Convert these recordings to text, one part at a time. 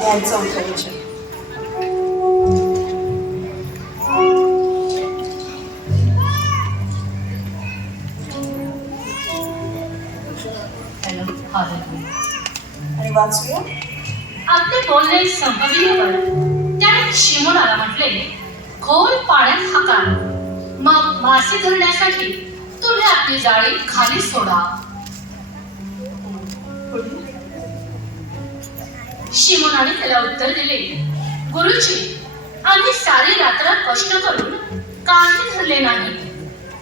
घ्यायचं होतं विचार. आणि वाचूया. आपले बोलणे संपविल्यावर त्याने शिमोनाला म्हटले, खोल पाण्यात हाका, मग मासे धरण्यासाठी तुम्ही आपली जाळी खाली सोडा. शिमोनाने त्याला उत्तर दिले, गुरुजी, आम्ही सारी रात्र कष्ट करून काही धरले नाही,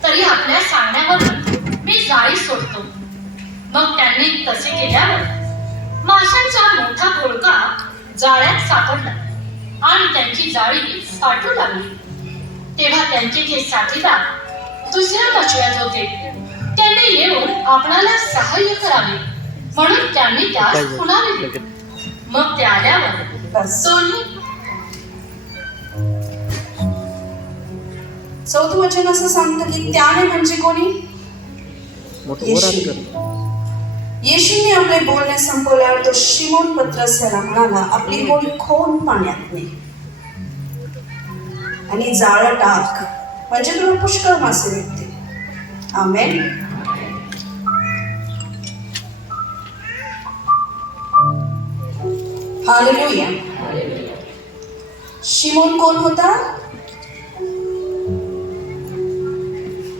तरी आपल्या सांगण्यावरून मी जाळी सोडतो. मग त्यांनी तसे केल्यावर माशांचा मोठा घोळका जाळ्यात सापडला आणि त्यांची जाळी फाटू लागली. तेव्हा त्यांचे जे साथीदार दुसऱ्या मछव्यात होते त्यांनी येऊन आपणाला सहाय्य करावे म्हणून त्यांनी त्यास खुणाविले. मग ते आल्यावर दोन्ही. 4th वचन असं सांगतं की त्याने म्हणजे कोणी? येशूने आपले बोलणे संपवल्यावर तो शिमोन पत्रस याला म्हणाला, आपली होडी खोल पाण्यात ने आणि जाळं टाक, म्हणजे तुला पुष्कळ मासे भेटतील. आमेन. हालेलुया. शिमोन कोण होता?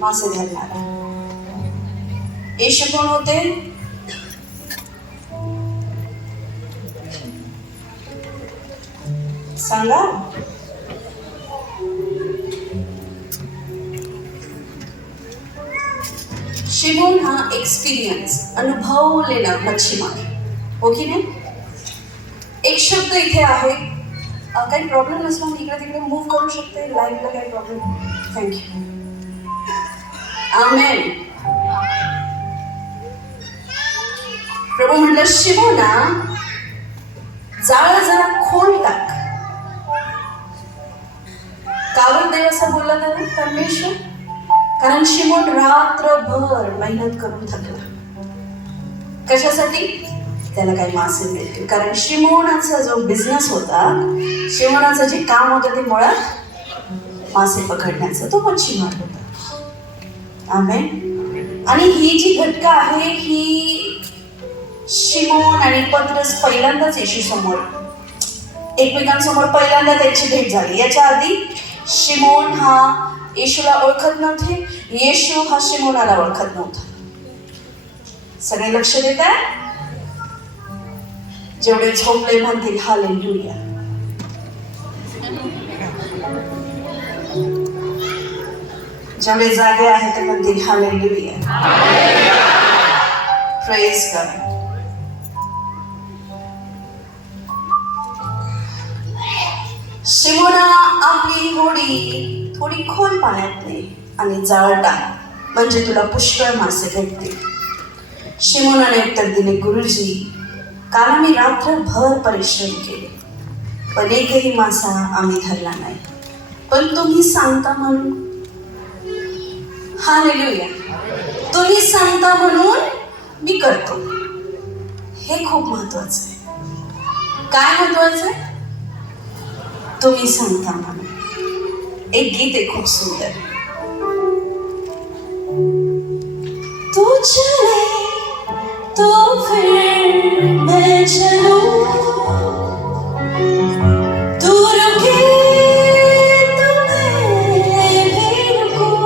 मासे धरणारा. येशू कोण होते? सांगा. शिमोन हा एक्सपिरियन्स, अनुभवलेला मच्छीमार, हो की नाही? एक शब्द इथे आहे, काही प्रॉब्लेम नसला मी इकडे तिकडे मूव्ह करू शकते लाईव्हला, काही प्रॉब्लेम? थँक्यू. आमेन. प्रभू म्हटलं, शिमोना जाळ जरा खोल टाक. कावर देव असं बोलला त्याला? परमेश्वर. कारण शिमोन रात्रभर मेहनत करून थकला. कशासाठी? त्याला काही मासे मिळतील. कारण शिमोनाचा जो बिझनेस होता, शिमोनाचं जे काम होतं ते मुळात मासे पकडण्याचं, तो मच्छीमार होता. आमेन. आणि ही जी घटना आहे ही शिमोन आणि पत्रस पहिल्यांदाच येशू समोर, एकमेकांसमोर पहिल्यांदा त्यांची भेट झाली. याच्या आधी शिमोन हा येशूला ओळखत नव्हते, येशू हा शिमोनाला ओळखत नव्हता. सगळे लक्ष देत आहे? जेवढे झोपले म्हणतील हालेलुया. जेवढे जागे आहेत ते म्हणतील हालेलुया. Praise God. शिमोना आपली होडी थोडी खोल पाण्यात ने आणि जाळ टाक, म्हणजे तुला पुष्कळ मासे भेटतील. शिमोनाने उत्तर दिले, गुरुजी, काल आम्ही रात्रभर परिश्रम केले, पण एकही मासा आम्ही धरला नाही, पण तुम्ही सांगता म्हणून. हालेलुया. तुम्ही सांगता म्हणून मी करतो. हे खूप महत्वाचं आहे. काय महत्वाचं आहे? तुम्ही सांगता म्हणून. एक गीत आहे खूप सुंदर, तू चले तो फिर मैं चलूं, तू रुके तो मैं भी रुकूं,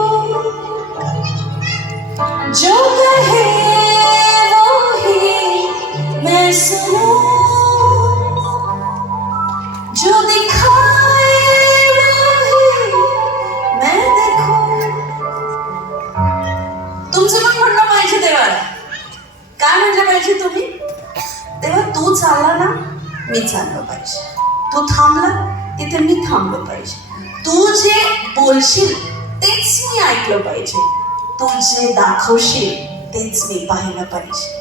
जो कहे वो ही मैं सुनूं, जो दिखाए वो ही मैं देखूं. तुमचं पण म्हणणं पाहिजे देवाला. काय म्हटलं पाहिजे तुम्ही? तेव्हा तू चालला ना, मी चाललो पाहिजे. तू थांबला, तिथे मी थांबलो पाहिजे. तू जे बोलशील तेच मी ऐकलं पाहिजे. तू जे दाखवशील तेच मी पाहिलं पाहिजे.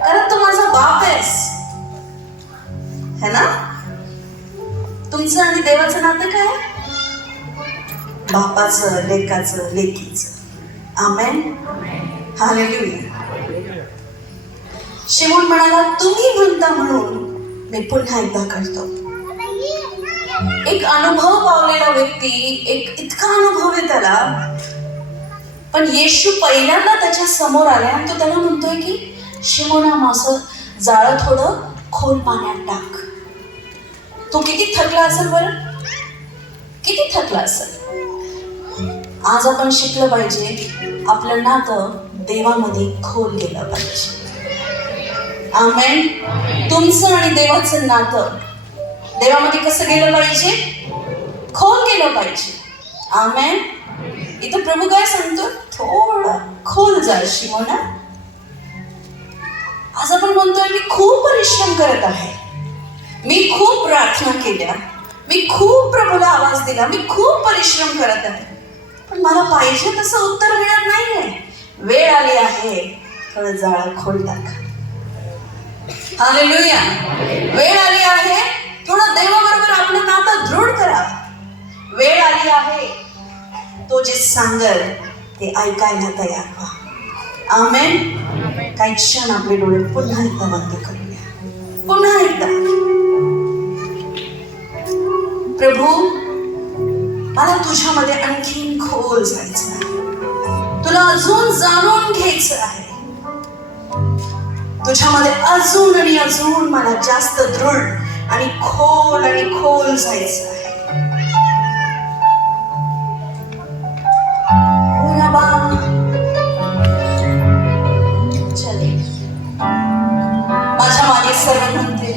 कारण तू माझा बाप आहेस, है ना? तुमचं आणि देवाचं नातं काय? बापाचं, लेकाचं, लेकीचं. आमेन. हालेलुया. शिमोन म्हणाला, तुम्ही म्हणता म्हणून मी पुन्हा एकदा करतो. एक अनुभव पावलेला व्यक्ती, एक इतका अनुभव आहे त्याला, पण येशू पहिल्यांदा त्याच्या समोर आला आणि तो त्याला म्हणतोय की शिमोना, माझं जाळं थोडं खोल पाण्यात टाक. तू किती थकला असेल बरं, किती थकला असेल. आज आपण शिकलं पाहिजे, आपलं नातं देवामध्ये खोल गेलं पाहिजे. आमेन. तुमचं आणि देवाचं नातं देवामध्ये कसं गेलं पाहिजे, खोल गेलं पाहिजे. आमेन. इथं प्रभू काय सांगतो, थोडं खोल जा शिमोना. आज आपण म्हणतोय मी खूप परिश्रम करत आहे, मी खूप प्रार्थना केल्या, मी खूप प्रभूला आवाज दिला, मी खूप परिश्रम करत आहे, पण मला पाहिजे तसं उत्तर मिळत नाहीये. वेळ आली आहे, थोडं जाळं खोल टाका. हालेलुया. वेळ आली आहे, थोडं देवाबरोबर आपलं नातं दृढ करा. वेळ आली आहे, तो जे सांगल ते ऐकायला तयार व्हा. आमेन. काही क्षण आपले डोळे पुन्हा एकदा बंद करूया. पुन्हा एकदा, प्रभू मला तुझ्यामध्ये आणखीन खोल जायचं आहे, तुला अजून जाणून घ्यायचं आहे, तुझ्यामध्ये अजून आणि अजून मला जास्त दृढ आणि खोल जायचं आहे. माझ्या मागे सर्व म्हणते,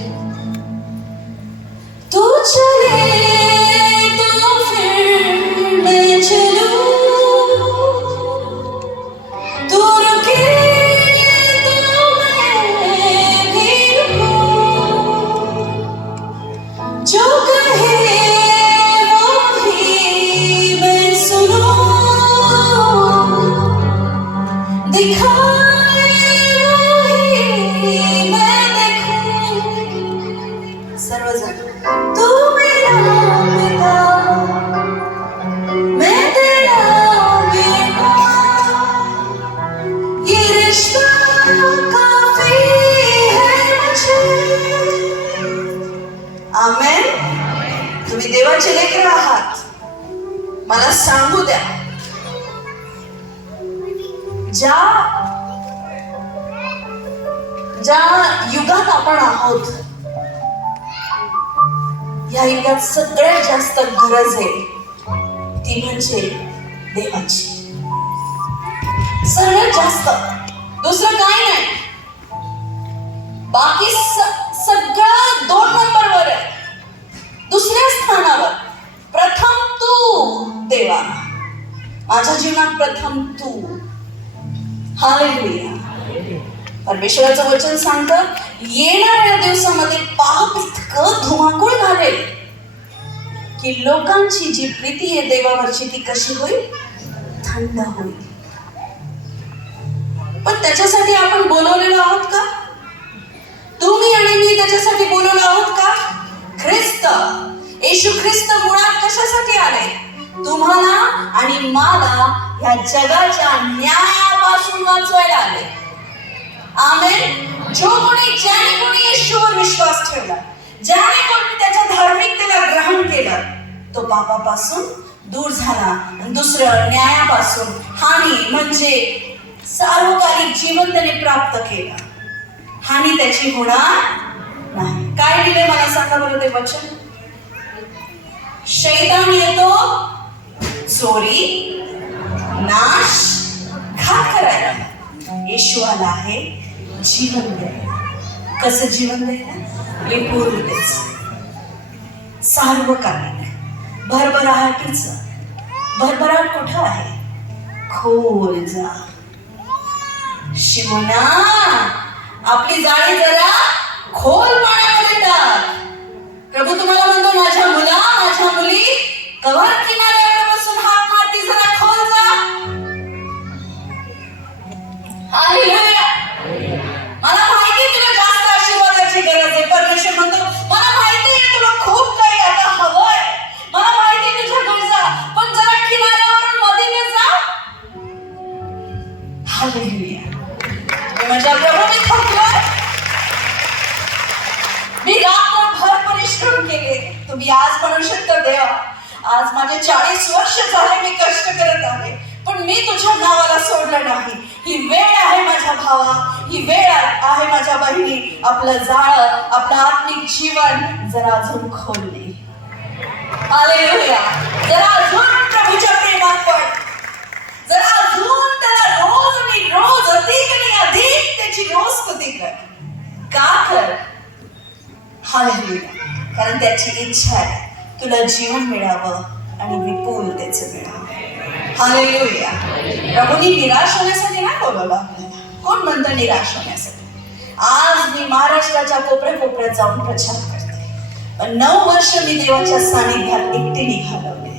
तू चले तो फिर मैं चलूं, तू रुके तो मैं भी रुकूं, जो कहे वो ही मैं सुनूं, दिखाए वो ही मैं देखूं. सर्वजण, तू मेरा पिता, मैं तेरा बेटा, ये रिश्ता काफी है मुझे. आमेन. तुम्ही देवाचे लेकरं आहात. मला सांगू द्या, ज्या युगात आपण आहोत, या युगात सगळ्यात जास्त गरज आहे ती म्हणजे देवाची. सर्वात जास्त, दुसरं काही नाही. बाकी सगळं 2 नंबरवर आहे, दुसऱ्या स्थानावर. प्रथम तू देवा, माझ्या जीवनात प्रथम तू. हालेलुया. परमेश्वराचं वचन सांगतं, येणाऱ्या दिवसामध्ये पाप इतकं धुमाकूळ घालेल की लोकांची जी प्रीती आहे देवावरची ती कशी होईल, थंड होईल. पण त्याच्यासाठी आपण बोलवलेलो आहोत का? तुम्ही आणि मी त्याच्यासाठी बोलवलो आहोत का? ख्रिस्त, येशू ख्रिस्त मुळात कशासाठी आले? तुम्हाला आणि मला या जगाच्या न्यायापासून वाचवायला आले. आमेन. ज्याने कोणी येशूवर विश्वास ठेवला, ज्याने कोणी त्याच्या धार्मिकतेला ग्रहण केलं, तो पापापासून दूर झाला आणि दुसरं न्यायापासून, हानी म्हणजे सार्वकालिक जीवन त्याने प्राप्त केलं. हानी त्याची होणार नाही. काय दिले मला सांगा बरं ते वचन? शैतान येतो चोरी, नाश, घात करायला. येशू आला आहे जीवन द्यायला. कसं जीवन द्यायला? विपुलतेच, सार्वकालिक, भरभराटीचं. भरभराट कुठं आहे? खोल जा शिमोना, आपली जाळी जरा खोल पाण्यामध्ये टाक. प्रभू तुम्हाला म्हणतो, माझ्या मुला, माझ्या मुली, कव्हर किनाऱ्यावर बसून हात मारती, जरा खोल जा. हालेलुया. मला माहिती तुला जास्त आशीर्वादाची गरज आहे. परमेश्वर म्हणतो, मला माहिती आहे तुला खूप काही आता हवंय, मला माहिती आहे तुझ्या गरजा, पण जरा किनाऱ्यावरून मध्ये जा. हालेलुया. माझ्या प्रभू, मी थकलोय, मी तुम्ही आज म्हणू शकता, देवा आज माझे 40 वर्ष झाले मी कष्ट करत आहे, पण मी तुझ्या नावाला सोडलं नाही. ही वेळ आहे माझ्या भावा, ही वेळ आहे माझ्या बहिणी, आपलं जाळं, आपलं आत्मिक जीवन जरा अजून खोलले. हालेलुया. जरा अजून प्रभूच्या प्रेमात पड, जरा अजून त्याला रोज आणि रोज अधिक आणि अधिक त्याची रोज स्तुती कर. का कर? हालेलुया. कारण त्याची इच्छा आहे तुला जीवन मिळावं आणि विपुल त्याचं मिळावं. हालेलुया. प्रभूंनी निराश होण्यासाठी नाही बोलवलं आपल्याला. कोण म्हणतं निराश होण्यासाठी? आज मी महाराष्ट्राच्या कोपऱ्यात जाऊन प्रचार करते, पण 9 वर्ष मी देवाच्या सानिध्यात एकटीने घालवले.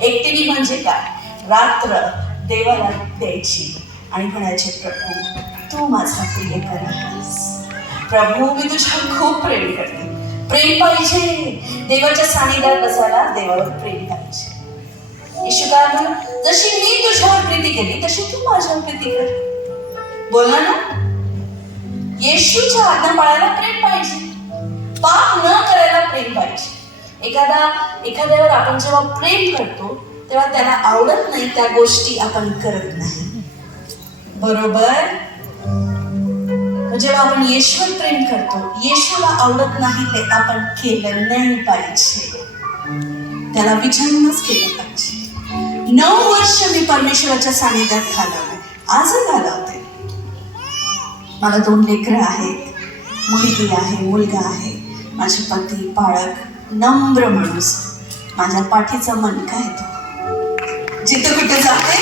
एकटीने म्हणजे काय? रात्र देवाला द्यायची आणि म्हणायचे, प्रभू तू माझा प्रियकर आहेस. प्रभू मी तुझ्यावर खूप प्रेम करते. प्रेम पाहिजे. देवाच्या सानिध्यात बसायला देवावर प्रेम पाहिजे. येशू काय म्हणा, जशी मी तुझ्यावर प्रीती केली तशी तू माझ्यावर प्रीती कर. बोलला ना, येशूच्या आज्ञा पाळायला प्रेम पाहिजे. पाप न करायला प्रेम पाहिजे. एखाद्यावर आपण जेव्हा प्रेम करतो तेव्हा त्याला आवडत नाही त्या गोष्टी आपण करत नाही. बरोबर? जेव्हा आपण येशूवर प्रेम करतो, येशूला आवडत नाही ते आपण केलं नाही पाहिजे. त्याला विचारूनच केलं पाहिजे. 9 वर्ष मी परमेश्वराच्या सानिध्यात घालवले, आजही घालवते. मला 2 लेकरं आहेत, मुलगी आहे, मुलगा आहे. माझे पती पाळक, नम्र माणूस, माझ्या पाठीचा मणका आहे तो. जिथं कुठे जाते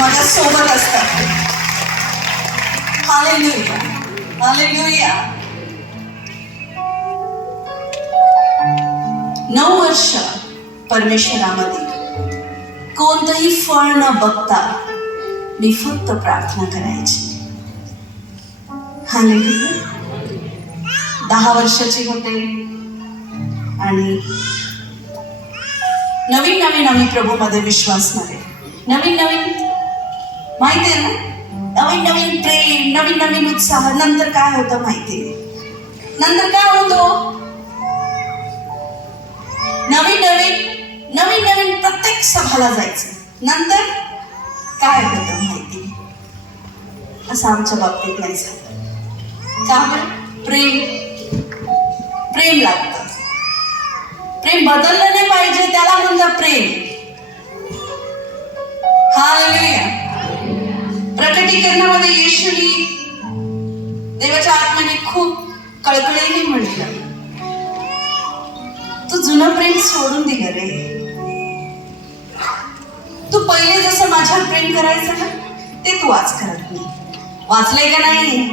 माझ्या सोबत असतात. हालेलुया. हालेलुया. 9 वर्ष परमेश्वरामध्ये कोणतंही फळ न बघता मी फक्त प्रार्थना करायची. हालेलुया. 10 वर्षाची होते आणि नवीन आम्ही प्रभूमध्ये विश्वास नव्हे. नवीन माहिती आहे ना, नवीन प्रेम, नवीन उत्साह. नंतर काय होतं माहिती आहे? नंतर काय होतो? नवीन प्रत्येक सभाला जायचं. नंतर काय होतं माहिती? असं आमच्या बाबतीत नाही झालं. का बरं? प्रेम लागतं. प्रेम बदललं नाही पाहिजे, त्याला म्हणतात प्रेम. हालेलुया. प्रकटीकरणामध्ये येशूनी देवाच्या आत्म्याने खूप कळकळीने म्हटलं, तू जुनं प्रेम सोडून दिलं रे. तू पहिले जसं माझ्यावर प्रेम करायचं ना ते तू आज करत नाही. वाचलंय का नाही?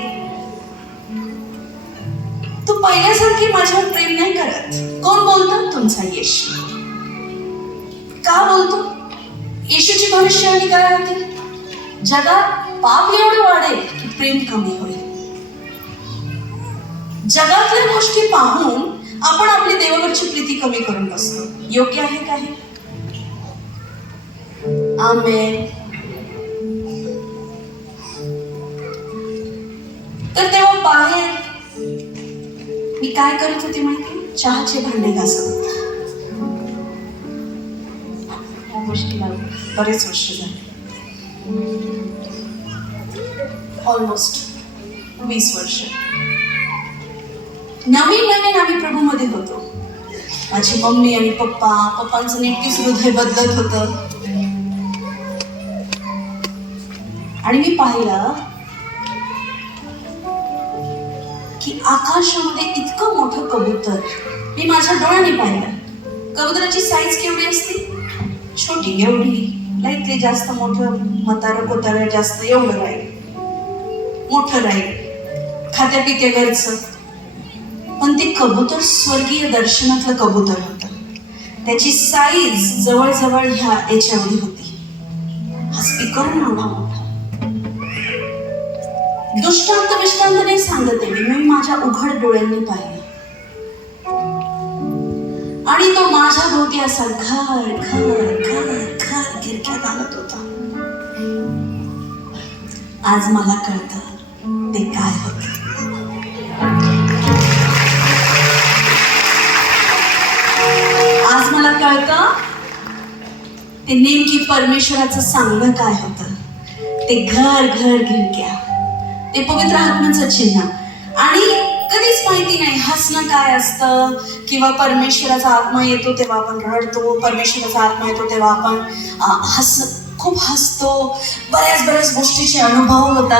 तू पहिल्यासारखी माझ्यावर प्रेम नाही करत. कोण बोलतो? तुमचा येशू. का बोलतो? येशूची भविष्यवाणी काय होती? जगात पाप एवढे वाढेल की प्रेम कमी होईल. जगातल्या गोष्टी पाहून आपण आपली देवावरची प्रीती कमी करून बसतो. योग्य आहे का हे? आमेन. तर तेव्हा बाहेर मी काय करत होते माहिती? चहाचे भांडे घासत होते. या गोष्टीला बरेच वर्ष झाले, ऑलमोस्ट 20 वर्ष. नवीन आम्ही प्रभूमध्ये होतो. माझी मम्मी आणि पप्पांचं नेमकीच हृदय बदलत होतं. आणि मी पाहिलं की आकाशामध्ये इतकं मोठं कबूतर मी माझ्या डोळ्याने पाहिलं. कबुतराची साईज केवढी असते? छोटी एवढी. लाईक जास्त मोठं म्हातारं कोतारं जास्त एवढं राहील, मोठं राहील, खात्या पित्या घरचं. पण ते कबूतर स्वर्गीय दर्शनातलं कबूतर होतं. त्याची साईज जवळजवळ ह्या याच्यावरी होती. हा स्पीकर एवढा मोठा. दृष्टांत नाही सांगते मी माझ्या उघड डोळ्यांनी पाहिलं. आणि तो माझ्या भोवती असा घर गिरक्या घालत होता. आज मला कळतं ते काय होतं. कळतं ते नेमकी परमेश्वराचं सांगणं काय होतं. ते घर घर गिरक्या, ते पवित्र आत्म्याचं चिन्ह. आणि कधीच माहिती नाही हसणं काय असतं, किंवा परमेश्वराचा आत्मा येतो तेव्हा आपण रडतो, परमेश्वराचा आत्मा येतो तेव्हा आपण खूप हसतो, बऱ्याच गोष्टीचे अनुभव होता,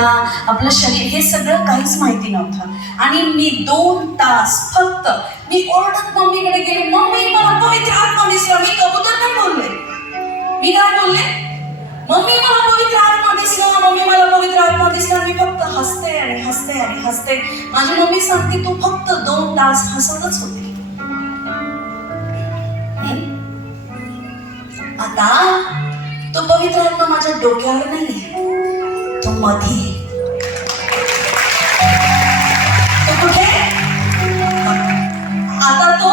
आपलं शरीर, हे सगळं काहीच माहिती नव्हतं. आणि मी 2 तास फक्त मी ओरडत मम्मीकडे गेले, मम्मी मला पवित्र आत्मा दिसला. मी कबूतर नाही बोलले, मी काय बोलले, मम्मी मला पवित्र आत्मा दिसला, मम्मी मला पवित्र आत्मा दिसला. मी फक्त हसते आणि हसते आणि हसते. माझी मम्मी सांगते तू फक्त 2 तास हसतच होती. आता तो पवित्र आत्मा माझ्या डोक्यावर नाहीये, तो मध्ये. तो कुठे? आता तो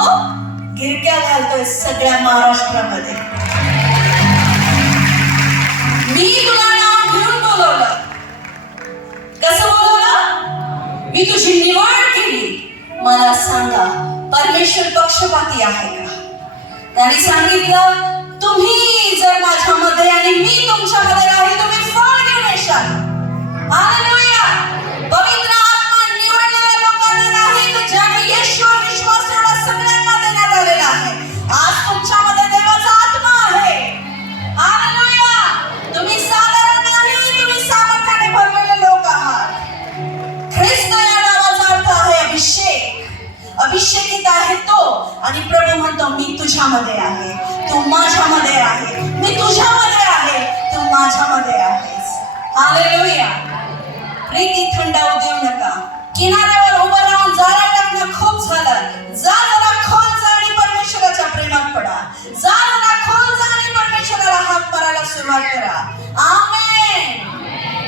गिरक्या घालतोय सगळ्या महाराष्ट्रामध्ये. मी तुला नाव घेऊन बोलवलं. कसं बोलवलं? मी तुझी निवड केली. मला सांगा, परमेश्वर पक्षपाती आहे का? त्याने सांगितलं तुम्ही जर माझ्यामध्ये आणि मी तुमच्यामध्ये राहील तुम्ही फळ घेऊन येशाल. हालेलुया. पवित्र आत्मा निवडलेल्या लोकांना नाही, तर ज्याने येशूवर विश्वास ठेवला सगळ्यांना देण्यात आलेला आहे. आज तुमच्यामध्ये देवाचा आत्मा आहे. हालेलुया. तुम्ही साधारण नाही, तुम्ही सामर्थ्याने भरलेले लोक आहात. ख्रिस्त या नावाचा अर्थ आहे अभिषेक. अभिषेकित आहे तो. आणि प्रभू म्हणतो मी तुझ्यामध्ये आहे, तू माझ्यामध्ये आहे, मी तुझ्यामध्ये आहे, तू माझ्यामध्ये आहेस. हालेलुया. प्रीती थंडावू देऊ नका. किनाऱ्यावर उभं राहून जाळा टाकणं खूप झालं. जा जरा खोल जा आणि परमेश्वराच्या प्रेमात पडा. जा जरा खोल जा आणि परमेश्वराला हाक मारायला सुरुवात करा. आमेन.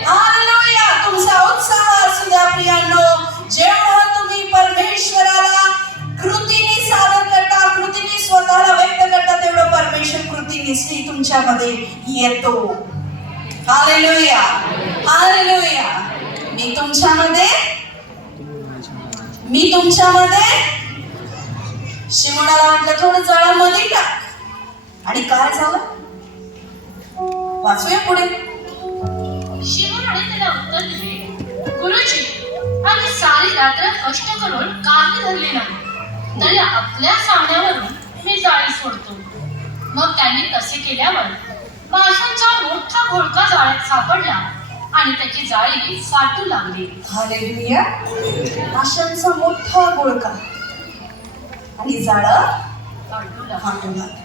हालेलुया. तुमचा उत्साह असू द्या प्रियांनो. जेव्हा तुम्ही परमेश्वराला कृतीने सादर करता, कृतीने स्वतःला व्यक्त करता, तेवढं परमेश्वर कृतीने तुमच्यामध्ये येतो. हालेलुया. हालेलुया. मी तुमच्यामध्ये शिमोनाला म्हटलं थोडं जळामध्ये टाक. आणि काय झालं? वाचूया पुढे. शिमोनाने त्याला उत्तर दिले, गुरुजी, आम्ही सारी रात्र कष्ट करून काही धरले नाही, तरी आपल्या सांगण्यावरून मी जाळी सोडतो. मग त्यांनी तसे केल्यावर माशांचा मोठा घोळका जाळ्यात सापडला आणि त्याची जाळी फाटू लागली. हालेलुया. माशांचा मोठा घोळका आणि जाळं फाटू लागलं.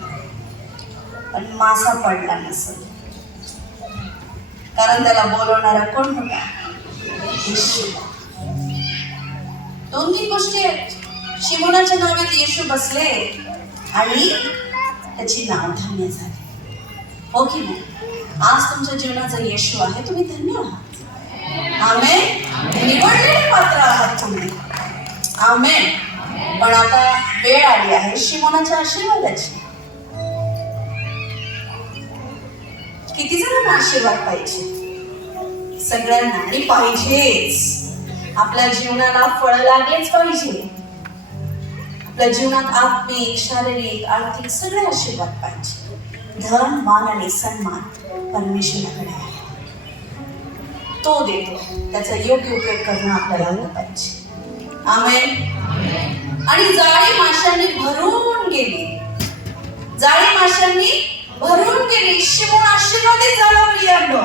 पण मासा पडला नसेल, कारण त्याला बोलवणारा कोण होता? येशू. 2-3 गोष्टी आहेत. शिमोनाच्या नावात येशू बसले आणि त्याची नावधान्य झाली. हो की नाही? आज तुमच्या जीवनाचा येशू आहे, तुम्ही धन्य आहात. आमेन. निवडलेले पात्र आहात तुम्ही. आमेन. पण आता वेळ आली आहे शिमोनाच्या आशीर्वादाची. किती जणांना आशीर्वाद पाहिजे? सगळ्यांना. आणि पाहिजेच. आपल्या जीवनाला फळ लागलेच पाहिजे. आपल्या जीवनात आत्मिक, शारीरिक, आर्थिक सगळे आशीर्वाद पाहिजे. धन, मान आणि सन्मान परमेश्वराकडे आहे. तो देतो. त्याचा योग्य उपयोग करणं आपल्याला आलं पाहिजे. आमेन. आणि जाळी माशांनी भरून गेली. जाळी माशांनी भरून गेली. शिमोन आशीर्वादित झाला प्रियांनो,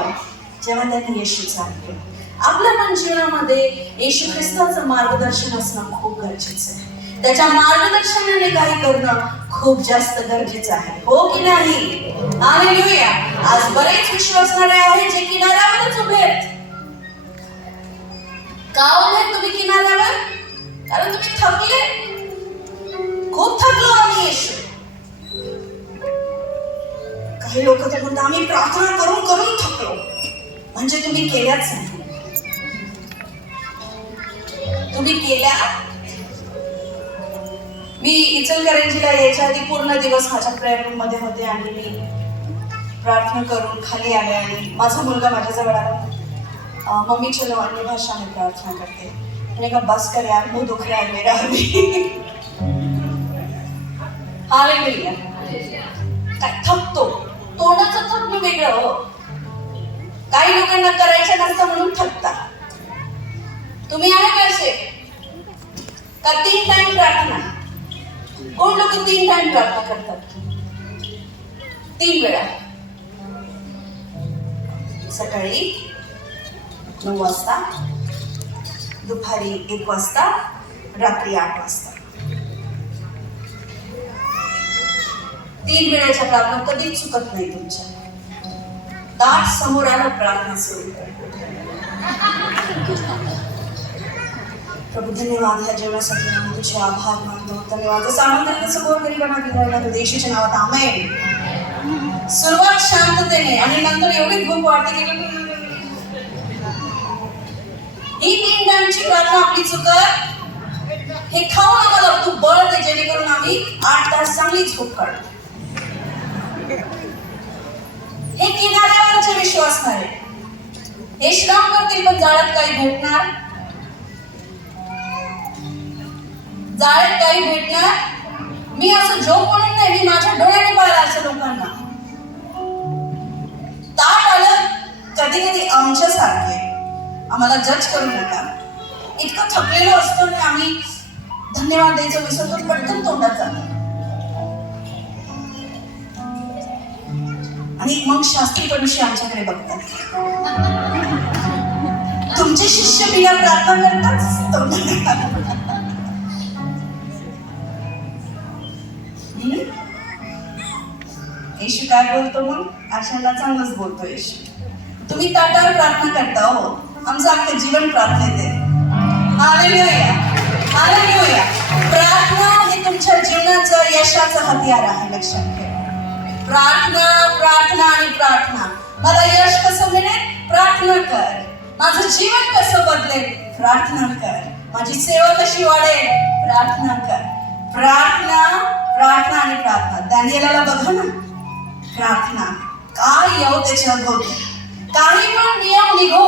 जेव्हा त्यांनी येशूचं ऐकलं. आपल्या पण जीवनामध्ये येशू ख्रिस्ताचं मार्गदर्शन असणं खूप गरजेचं आहे. त्याच्या मार्गदर्शनाने काही करणं खूप जास्त गरजेचं आहे. हो की नाही? हालेलुया. आज बरेच विश्वासणारे आहेत जे किनाऱ्यावरच उभे आहेत. का उभे आहेत तुम्ही किनाऱ्यावर? कारण तुम्ही थकले. खूप थकलो आम्ही येशू. काही लोक तर म्हणतात आम्ही प्रार्थना करून करून थकलो. म्हणजे तुम्ही केल्याच नाही. तुम्ही केल्या. मी इचलकरंजीला यायच्या आधी पूर्ण दिवस माझ्या प्रेयर रूम मध्ये होते आणि मी प्रार्थना करून खाली आले आणि माझा मुलगा माझ्याजवळ आला. मम्मी चलो अन्य भाषा में प्रार्थना करते. मैंने कहा बस कर यार, मुंह दुख रहा है मेरा अभी. हालेलुया. काय थकतो. तोंडाचं थकणं वेगळं हो. काही लोकांना करायचं नसतं म्हणून थकतात. तुम्ही आहे कसे का 3 टाइम प्रार्थना? कोण लोक 3 टाइम प्रार्थना करतात? 3 वेळा. सकाळी 9 वाजता, दुपारी 1 वाजता, रात्री 8 वाजता. 3 वेळेच्या प्रार्थना कधीच चुकत नाही तुमच्या. दाट समोर आलं प्रार्थना सुरू. प्रभू धन्यवाद ह्या जेवणासाठी आम्ही तुझे आभार मानतो. धन्यवाद. जसं आनंदाने समोर गरीब दिला देशाच्या नावात आमेन. सुरुवात शांततेने आणि नंतर एवढी भूक वाढते की ही 3 टाइमची प्रार्थना आपली चुकत. हे खाऊन आम्हाला तू बळ दे जेणेकरून आम्ही 8 तास चांगली झोप काढू. हे किनाऱ्यावरचे विश्वासणारे हे श्रम करतील पण जाळ्यात काही भेटणार. जाळ्यात काही भेटणार. मी असं जोक म्हणून नाही, मी माझ्या डोळ्याने पाहिलं असं लोकांना. ताट आलं कधी कधी आमच्यासारखे, आम्हाला जज करू नका. इतकं थकलेलं असतं आणि आम्ही धन्यवाद द्यायचं विसरतो, पटकन तोंडात जातं. आणि मग शास्त्री परुषी आमच्याकडे बघतात. तुमचे शिष्य बिना प्रार्थना करतात. येशू काय बोलतो मग? आशाला चांगलंच बोलतो येशू. तुम्ही ताटावर प्रार्थना करता हो, आमचं अख्खं जीवन प्रार्थनेत आहे. Hallelujah, hallelujah. प्रार्थना हे तुमच्या जीवनाचं यशाचं हत्यार आहे, लक्षात ठेवा. प्रार्थना, प्रार्थना आणि प्रार्थना. मला यश कसं मिळेल? प्रार्थना कर. माझं जीवन कसं बदलेल? प्रार्थना कर. माझी सेवा कशी वाढेल? प्रार्थना कर. प्रार्थना, प्रार्थना आणि प्रार्थना. दानिएलाला बघा ना, प्रार्थना काय येऊ त्याच्या भोवती, काही पण नियम निघो,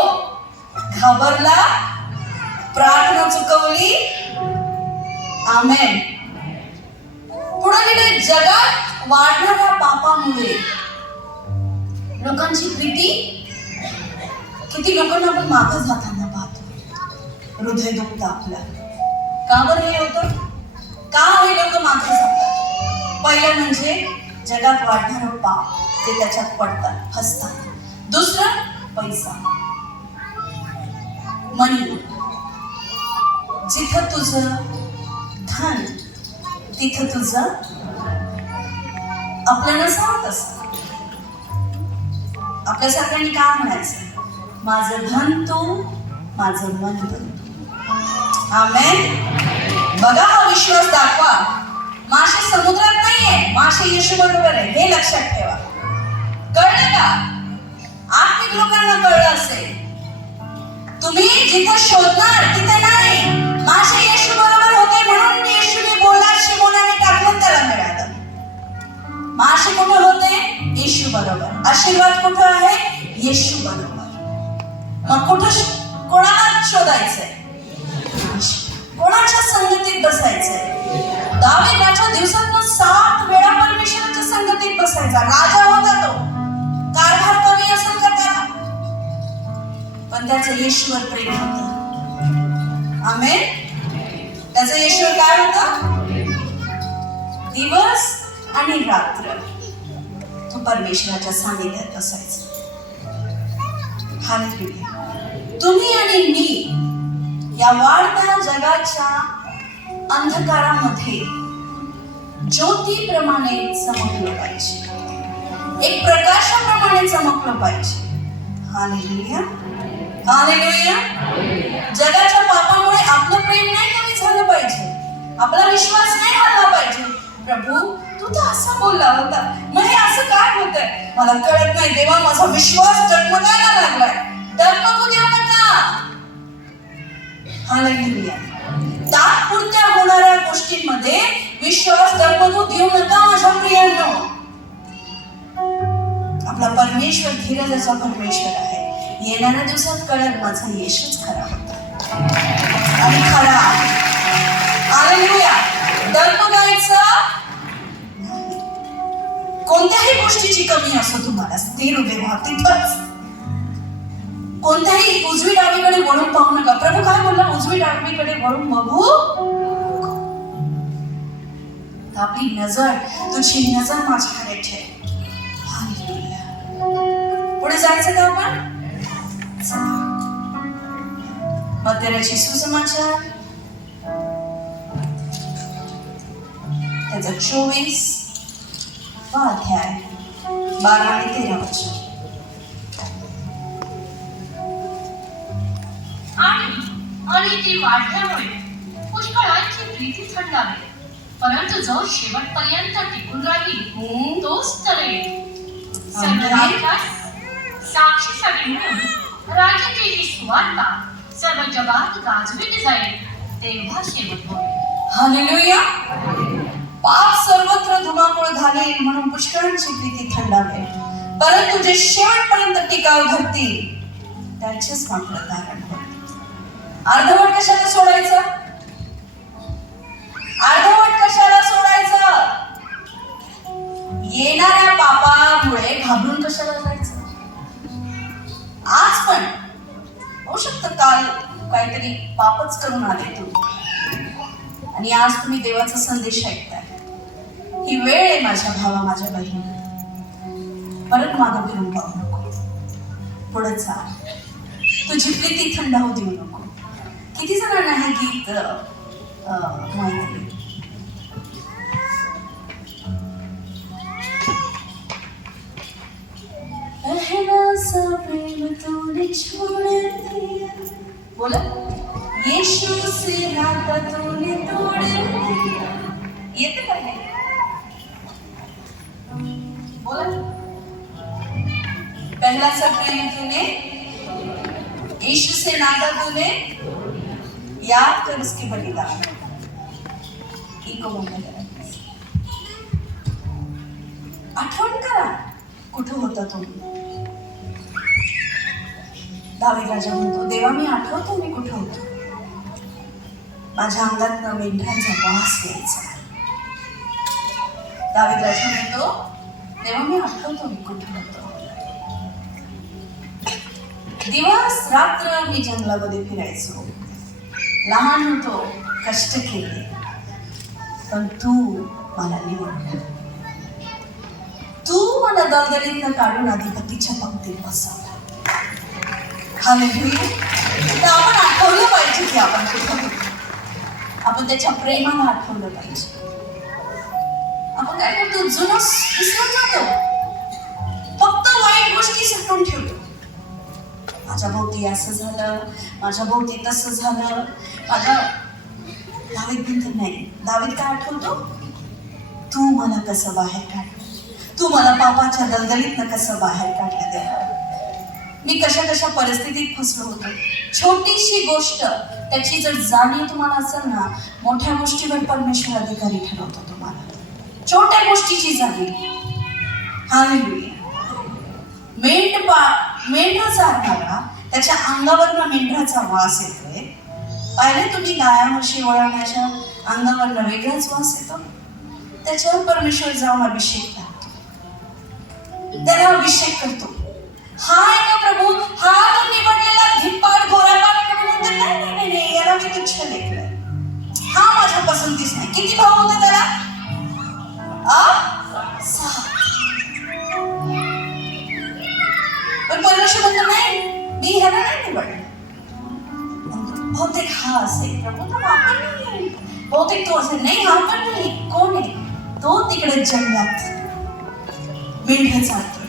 घाबरला, प्रार्थना चुकवली. आमेन. पुढे गेले. जगात वाढणाऱ्या पापामुळे लोकांची भीती, किती लोकांना आपण मागं जाताना पाहतो. हृदय दुखतं आपलं. का बरं हे होतं? का हे लोक मागं जातात? पहिलं म्हणजे जगात वाढणारं पाप, ते त्याच्यात पडतात, फसतात. दुसरं पैसा, मनी. जिथं तुझं धन तिथं तुझं आपल्याला सांगत असत. आपल्या सगळ्यांनी काय म्हणायचं? माझं धन तू, माझं मन तू. आमेन. बघा हा विश्वास दाखवा. मासे समुद्रात नाहीये, मासे येशू बरोबर आहे, हे लक्षात ठेवा. कळलं का? आत्मिक लोकांना कळलं असेल. तुम्ही जिथे शोधणार तिथे नाही. मासे येशू बरोबर होते म्हणून येशूने बोला, शिमोनाने टाकलं, त्याला मिळालं. मासे कुठे होते? येशू बरोबर. आशीर्वाद कुठे आहे? येशू बरोबर. मग कुठं कोणाला शोधायचंय? कोणाच्या संगतीत बसायचंय? दावीदाच्या दिवसातून 7 वेळा परमेश्वराच्या संगतीत बसायचा. राजा होता तो. कारभार कमी असेल का त्याला? पण त्याचं येशूवर प्रेम होतं. आमेन. त्याचं येशूवर काय होतं? दिवस आणि रात्र तो परमेश्वराच्या सानिध्यात बसायचा. हालेलुया. तुम्ही आणि मी या वाढत्या जगाच्या अंधकारामध्ये ज्योतीप्रमाणे चमकलं पाहिजे. एक प्रकाशाप्रमाणे चमकलं पाहिजे. Hallelujah, hallelujah. जगाच्या पापामुळे आपलं प्रेम नाही कमी झालं पाहिजे. आपला विश्वास नाही हरला पाहिजे. प्रभू तू तर असं बोलला होता, मग हे असं काय होतंय? मला कळत नाही देवा, माझा विश्वास डगमगायला लागलाय. डगमगू देऊ नका. हालेलुया. तात्पुरत्या होणाऱ्या गोष्टींमध्ये विश्वास डगमगू देऊ नका माझ्या प्रियांनो. आपला परमेश्वर धीरजाचा परमेश्वर आहे. येणाऱ्या दिवसात कळेल माझा येशूच खरा होता आणि खरा आहे. हालेलुया. डगमगायचं नाही. कोणत्याही गोष्टीची कमी असो तुम्हाला, स्थिर उभे व्हा तिथंच. कोणत्याही उजवी डावीकडे वळून पाहू नका. प्रभू काय बोलला? उजवी डावीकडे वळून बघू. आपली नजर, तुझी नजर माझ्याकडे ठेव. हालेलुया. पुढे जायचं का आपण? मत्तेची सुसमाचार त्याचा 24 अध्याय 12 आणि 13 वचन. आणि ती वाढल्यामुळे पुष्कळांची प्रीती थंडावी, परंतु जो शेवटपर्यंत टिकून राहील तोच तरेल. साक्षीसाठी म्हणून राजाची ही सुवार्ता सर्व जगात गाजविली जाईल, तेव्हा शेवट होईल. हालेलुया. पाप सर्वत्र धुमाकूळ घालेल म्हणून पुष्कळांची प्रीती थंडावेल, परंतु जे शेवटपर्यंत टिकाव धरतील त्यांचेच मात्र धारण होईल. अर्धवट कशाला सोडायचं? अर्धवट कशाला सोडायचं? येणाऱ्या पापामुळे घाबरून कशाला जायचं? आज पण होऊ शकतं काल काहीतरी पापच करून आले तुम्ही, आणि आज तुम्ही देवाचा संदेश ऐकताय. ही वेळ आहे माझ्या भावा, माझ्या बहिणी, परत मागं फिरून पाहू नको, पुढे जा. तुझी प्रीती थंड होऊ देऊ नको. किती जणांना हे गीत माहिती? पहला सा प्रेम तूने छोड़ दिया, बोला. यीशु से नाता तूने तोड़ दिया. येते का हे? बोला. पहला सा प्रेम तूने, यीशु से नाता तूने, याद कर उसके बलिदान. इको बंद करा, आठवण करा कुठं होता तुम्ही. दावीद राजा म्हणतो, देवा मी आठवतो मी कुठं होतो. माझ्या अंगात मेंढ्यांचा वास यायचा. दावीद राजा म्हणतो, देवा मी आठवतो मी कुठं होतो. दिवस रात्र मी जंगलामध्ये फिरायचो, लहान होतो, कष्ट केले, पण तू मला निवडला. तू मला दलदलीतनं काढून अधिपतीच्या पंक्तीत बसवला. हालेलुया. तर आपण आठवलं पाहिजे की आपण कुठं होतो. आपण त्याच्या प्रेमाला आठवलं पाहिजे. आपण काय करतो? जुनं विसरून जातो, फक्त वाईट गोष्टी साठवून ठेवतो. माझ्या भोवती असं झालं, माझ्या भोवती तसं झालं, माझ्या. दावीद म्हणतो नाही. दावीद काय आठवतो? तू मला कसं बाहेर काढलं, तू मला पापाच्या दलदलीतनं कसं बाहेर काढलं देवा. मी कशा कशा परिस्थितीत फसलो होतो. छोटीशी गोष्ट त्याची जर जाणीव तुम्हाला असेल ना, मोठ्या गोष्टीवर परमेश्वर अधिकारी ठरवतो तुम्हाला. छोट्या गोष्टीची जाणीव. हालेलुया. मेंढरा चारणारा, त्याच्या अंगावरनं मेंढराचा वास येतोय. पाहिले तुम्ही गाया म्हशी वळवण्याच्या अंगावरनं वेगळाच वास येतो. त्याच्यावर परमेश्वर जाऊन अभिषेक करतो, त्याला अभिषेक करतो. हा आहे का प्रभू? हा तो निवडलेला धिप्पाड गोरापाड प्रभू म्हणतो, नाही नाही नाही, याला मी तुच्छ लेखलंय, हा माझ्या पसंतीस नाही. किती भाव होते त्याला? 6. पण परमेश्वर म्हणतो नाही, मी ह्याला नाही निवडलं. बहुतेक हा असेल प्रभू, तर आपण नाही. बहुतेक तो असेल, नाही हा पण नाही. कोण आहे तो? तिकडे जंगलात मेंढ्या चालतोय.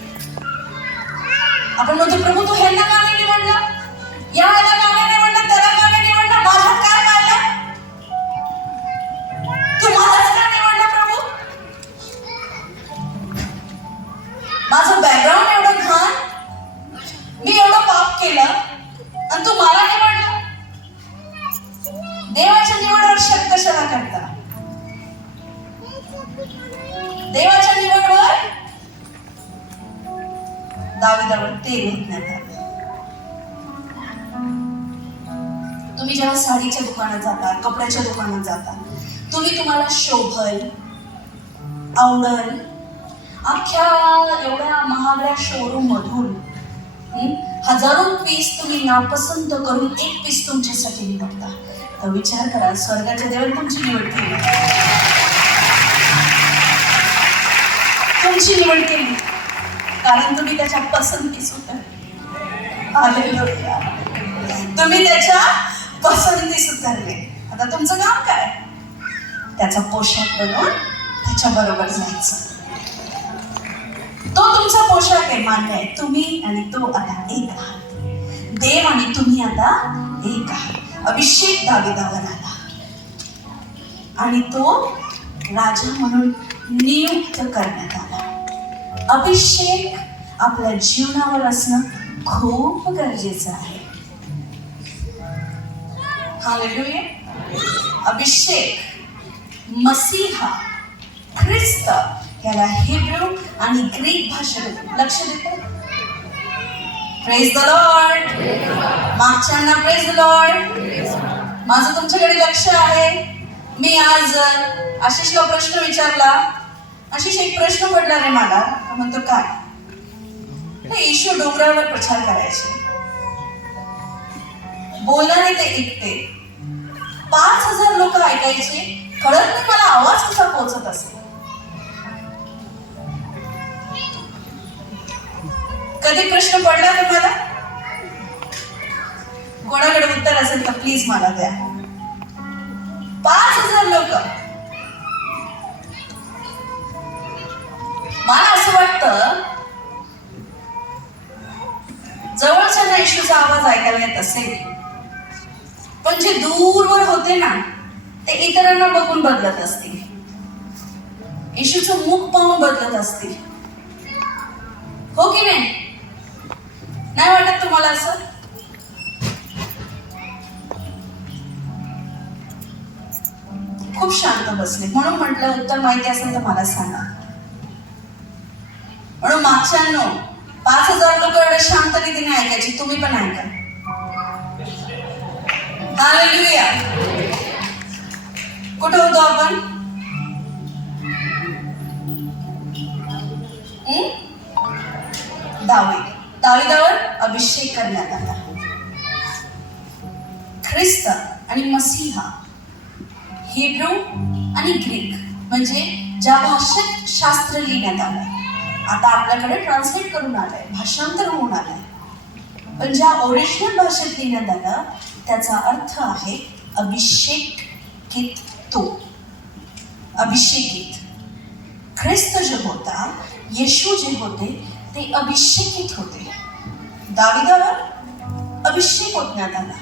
आपण म्हणतो प्रभू तू ह्यांना का नाही निवडला, याला का नाही निवडला, त्याला का नाही निवडला, माझ्यात काय पाहिलं, तू मलाच का निवडला प्रभू? माझं बॅकग्राऊंड एवढं घाण, मी एवढं पाप केलं आणि तू मला निवडलं. देवाच्या निवडीवर शक कशाला करता? देवाच्या निवडीवर दाविदावर तेल ओतण्यात आलं. तुम्ही जेव्हा साडीच्या दुकानात जाता, कपड्याच्या दुकानात जाता, तुम्हाला शोभल, आवडल अख्ख्या एवढ्या महागड्या शोरूम मधून हजारो पीस तुम्ही नापसंत करून एक पीस तुमच्यासाठी निवडता, तर विचार करा स्वर्गाच्या देवाने तुमची निवड केली, तुमची निवड केली कारण तुम्ही त्याच्या पसंतीस उतरले. हालेलुया. तुम्ही त्याच्या पसंतीस उतरले. आता तुमचं काम काय? त्याचा पोशाख बनवून त्याच्या बरोबर जायचं. तो तुमचा पोशाख आहे, मान्य आहे. तुम्ही आणि तो आता एक आहात. देव आणि तुम्ही आता एक आहात. अभिषेक दाविदावर आला आणि तो राजा म्हणून नियुक्त करण्यात आला. अभिषेक आपल्या जीवनावर असणं खूप गरजेचं आहे. हालेलुया. अभिषेक, मसीहा, ख्रिस्त याला हिब्रू आणि ग्रीक भाषेत लक्ष देतात. Praise the Lord. मागच्यांना प्रेज द लॉर्ड. माझं तुमच्याकडे लक्ष आहे. मी आज आशिषला प्रश्न विचारला. आशिष, एक प्रश्न पडला रे मला. म्हणतो काय? हे येशू डोंगरावर प्रचार करायचे, बोलणारे ते एकटे, 5,000 लोक ऐकायचे. कळत नाही मला आवाज कसा पोहोचत असेल. कधी प्रश्न पडला तुम्हाला? कोणाकडे उत्तर असेल तर प्लीज मला द्या. 5,000 लोक. मला असं वाटतं जवळच्या येशूचा आवाज ऐकायला येत असेल, पण जे दूरवर होते ना ते इतरांना बघून बदलत असतील, येशूचं मुख पाहून बदलत असतील. हो की नाही? नाही वाटत तुम्हाला असं? खूप शांत बसले म्हणून म्हटलं उत्तर माहिती असेल तर मला सांगा. म्हणून मागच्यांनो 5,000 लोक एवढे शांत रीतीने ऐकायची, तुम्ही पण ऐका. हालेलुया. कुठं होतो आपण? दाविदावर अभिषेक करण्यात आला. ख्रिस्त आणि मसीहा, हिब्रू आणि ग्रीक म्हणजे ज्या भाषेत शास्त्र लिहिण्यात आलंय, आता आपल्याकडे ट्रान्सलेट करून आलंय, भाषांतर होऊन आलंय, पण ज्या ओरिजिनल भाषेत लिहिण्यात आलं त्याचा अर्थ आहे अभिषेकित. तो अभिषेकित. ख्रिस्त जे होता, येशू जे होते ते अभिषेकित होते. दाविदावर अभिषेक ओतण्यात आला.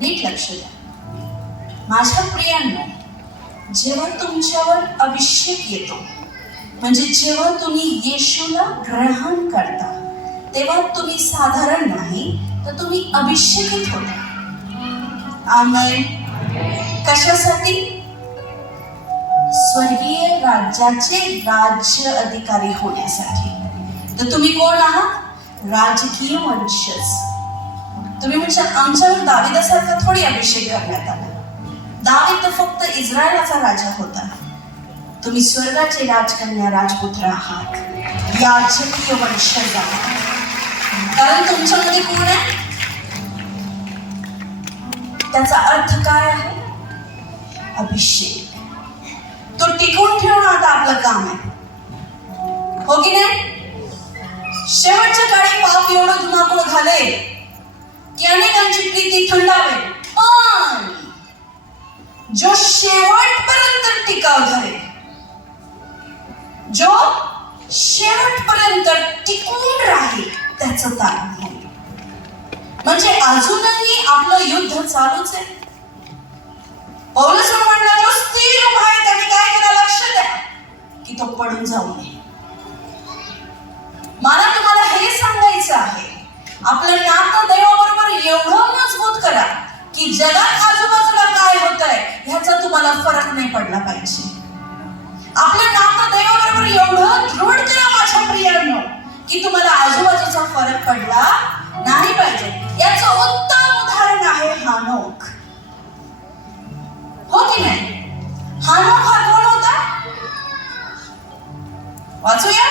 नीट लक्ष द्या माझ्या प्रियांनो. जेव्हा तुमच्यावर अभिषेक येतो म्हणजे जेव्हा तुम्ही येशूला ग्रहण करता तेव्हा तुम्ही साधारण नाही तर तुम्ही अभिषेकित होता. आमेन. कशासाठी? स्वर्गीय राज्याचे राज्य अधिकारी होण्यासाठी. तर तुम्ही कोण आहात? राजकीय वंशज. तुम्ही म्हणशाल आमच्यावर दाविदासारखा थोडी अभिषेक करण्यात आला. दावीद तर फक्त इस्रायलाचा राजा होता. तुम्ही स्वर्गाचे राजकन्या, राजपुत्र आहात, याजकीय वंशज आहात. कारण तुमच्यामध्ये कोण आहे? त्याचा अर्थ काय आहे? अभिषेक. तो टिकवून ठेवणं आता आपलं काम आहे. हो की नाही? शेवटच्या काळी पाप एवढं धुमाकूळ घालेल की अनेकांची प्रीती थंडावेल, पण जो शेवटपर्यंत टिकाव धरेल, जो शेवटपर्यंत टिकून राहील त्याचं तारण होईल. म्हणजे अजूनही आपलं युद्ध चालूच आहे. पौलुस म्हणला जो स्थिर उभा आहे त्याने काय केलं? लक्ष द्या की तो पडून जाऊ नये. मला तुम्हाला हे सांगायचं आहे, आपलं नातं देवाबरोबर एवढं मजबूत करा की जगात आजूबाजूला काय होतंय ह्याचा तुम्हाला फरक नाही पडला पाहिजे. आपलं नातं देवाबरोबर एवढं दृढ करा माझ्या प्रियांनो की तुम्हाला आजूबाजूचा फरक पडला नाही पाहिजे. याचं उत्तम उदाहरण आहे हानोक. हो की नाही? हानोक हा कोण होता? वाचूया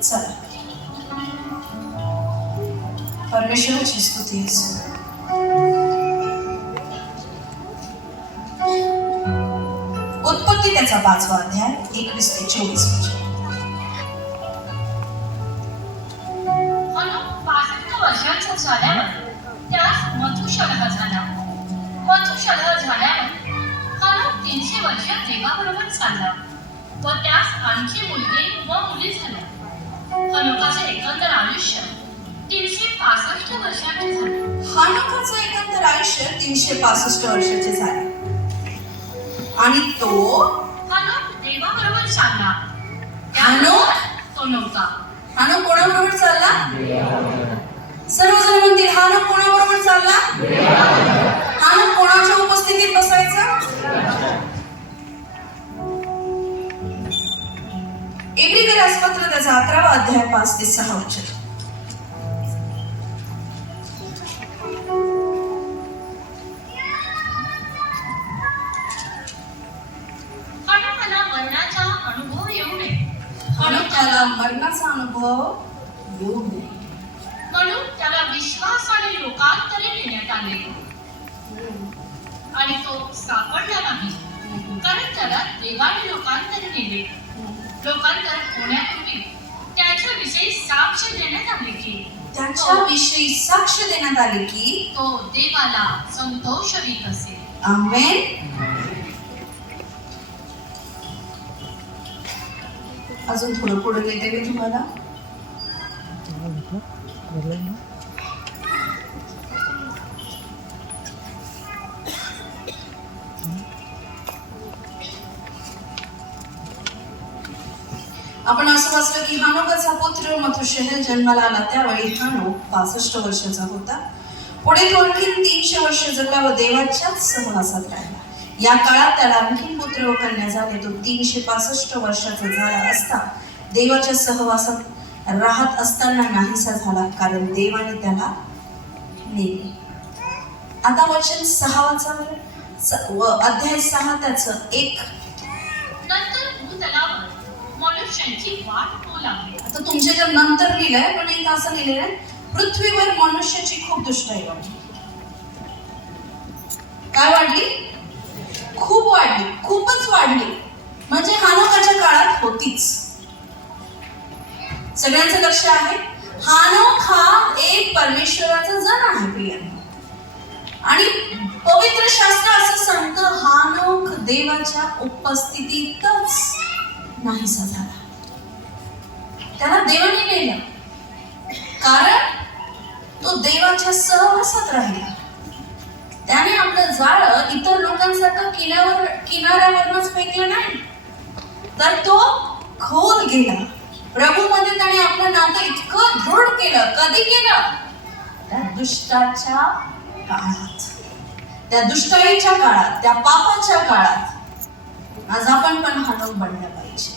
चला. परमेश्वराची स्तुती असो. उत्पत्ती त्याचा 5वा अध्याय 21 ते 24 वचन. हनोक 65 वर्षांचा झाल्यावर त्यास मथुशलह झाला. मथुशलह झाल्यावर हनोक 300 वर्ष देवाबरोबर चालला व त्यास आणखी मुलगे व मुली झाल्या. हनोकाचे एकंदर आयुष्य 365 वर्षांचे झाले. हानोकाचं एकंदर आयुष्य 365 वर्षाचे झाले आणि तो हनोक देवाबरोबर चालला. हनोक? तो नव्हता. हानोक कोणाबरोबर चालला? सर्वजण म्हणतील हानोक कोणाबरोबर चालला? हानोक कोणाच्या उपस्थितीत बसायचा? इब्रियस पत्र त्याचा 11वा अध्याय 5 ते 6 वचन. हनोकाला मरणाचा अनुभव येऊ नये. हानोकाला मरणाचा अनुभव येऊ नये म्हणून त्याला विश्वास आणि लोकांतरे नेण्यात आले आणि तो सापडला नाही, कारण त्याला देवाने लोकांतरे नेले. लोकांतर होण्यापूर्वी त्याच्याविषयी साक्ष देण्यात आले की त्याच्याविषयी साक्ष देण्यात आली की तो देवाला संतोषवीत असेल. आमेन. अजून थोडं पुढे नेते मी तुम्हाला. आपण असं वाचलं की हानोकाचा पुत्र मथुशेलह जन्माला आला त्यावेळी हानोक 65 वर्षाचा होता. पुढे तो आणखी 300 वर्ष जगला व देवाच्याच सहवासात राहिला. या काळात त्याला आणखी पुत्र व कन्या झाले. तो 365 वर्षाचा झाला असता देवाच्या सहवासात राहत असताना नाहीसा झाला, कारण देवाने त्याला नेले. आता वचन 6 वाचा. अध्याय 6 त्याचं 1. नंतर भूतलावर मनुष्यांची वाट होऊ लागली. आता तुमच्या नंतर लिहिलंय, पण एक असं लिहिलेलं आहे, पृथ्वीवर मनुष्याची खूप दुष्टाई वाढली. काय वाढली? खूप वाढली, खूपच वाढली. म्हणजे हानोकाच्या काळात होतीच. सगळ्यांचं लक्ष आहे, हानोक हा एक परमेश्वराचा जन आहे प्रियांनो. आणि पवित्र शास्त्र असं सांगतं हानोक देवाच्या उपस्थितीतच नाहीसा झाला. त्याला देवाने नेलं, कारण तो देवाच्या सहवासात राहिला. त्याने आपलं जाळं इतर लोकांसारखं किनाऱ्यावरच फेकलं नाही, तर तो खोल गेला. प्रभूमध्ये त्याने आपलं नातं इतकं दृढ केलं. कधी केलं? त्या दुष्टाच्या काळात, त्या दुष्टाईच्या काळात, त्या पापाच्या काळात. आज आपण पण हानोक बनलं पाहिजे.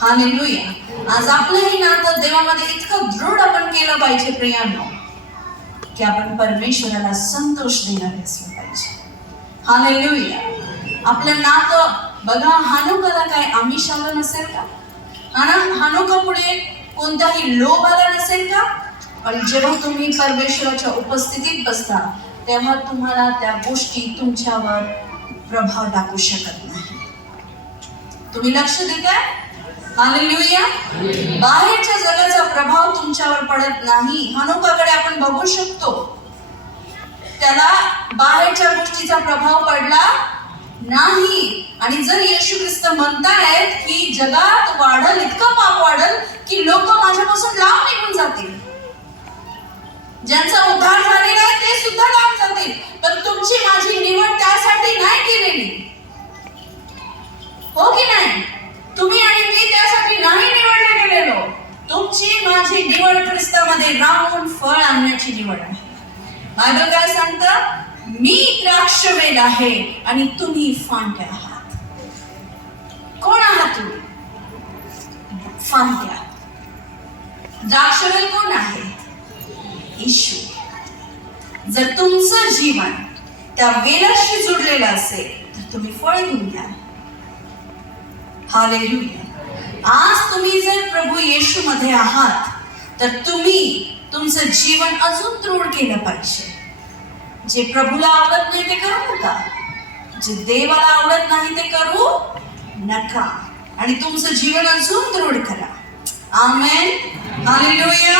हालेलुया. आज आपलंही नातं देवामध्ये इतकं दृढ आपण केलं पाहिजे प्रियांनो, की आपण परमेश्वराला संतोष देणारे असलं पाहिजे. हालेलुया. आपलं नातं बघा, हानोकाला काय आमिष आलं नसेल का? हानोकापुढे कोणताही लोभ आला नसेल का? पण जेव्हा तुम्ही परमेश्वराच्या उपस्थितीत बसता तेव्हा तुम्हाला त्या गोष्टी तुमच्यावर प्रभाव टाकू शकत नाही. तुम्ही लक्ष देताय? हालेलुया. बाहेरच्या जगाचा प्रभाव तुमच्यावर पडत नाही. हानोकाकडे आपण बघू शकतो, त्याला बाहेरच्या गोष्टीचा प्रभाव पडला नाही. आणि जर येशू ख्रिस्त म्हणतायत की जगात वाढल, इतकं पाप वाढल की लोक माझ्यापासून लांब निघून जातील, ज्यांचा उद्धार झालेला आहे ते सुद्धा लांब जातील, पण तुमची माझी निवड त्यासाठी नाही केलेली. हो की नाही? तुम्ही आणि मी त्यासाठी नाही निवडले गेलेलो. तुमची माझी निवड ख्रिस्तामध्ये राहून फळ आणण्याची निवड आहे. बायबल काय सांगतं? मी द्राक्षवेल आहे आणि तुम्ही फांद्या आहात. कोण आहात तुम्ही? फांद्या. द्राक्षवेल कोण आहे? येशू. जर तुमचं जीवन त्या वेलाशी जुडलेलं असेल तर तुम्ही फळ घेऊन द्या. हालेलुया. आज तुम्ही जर प्रभू येशू मध्ये आहात तर तुम्ही तुमचं जीवन अजून दृढ केलं पाहिजे. जे प्रभूला आवडत नाही ते करू नका, जे देवाला आवडत नाही ते करू नका, आणि तुमचं जीवन अजून दृढ करा. आमेन, हालेलुया.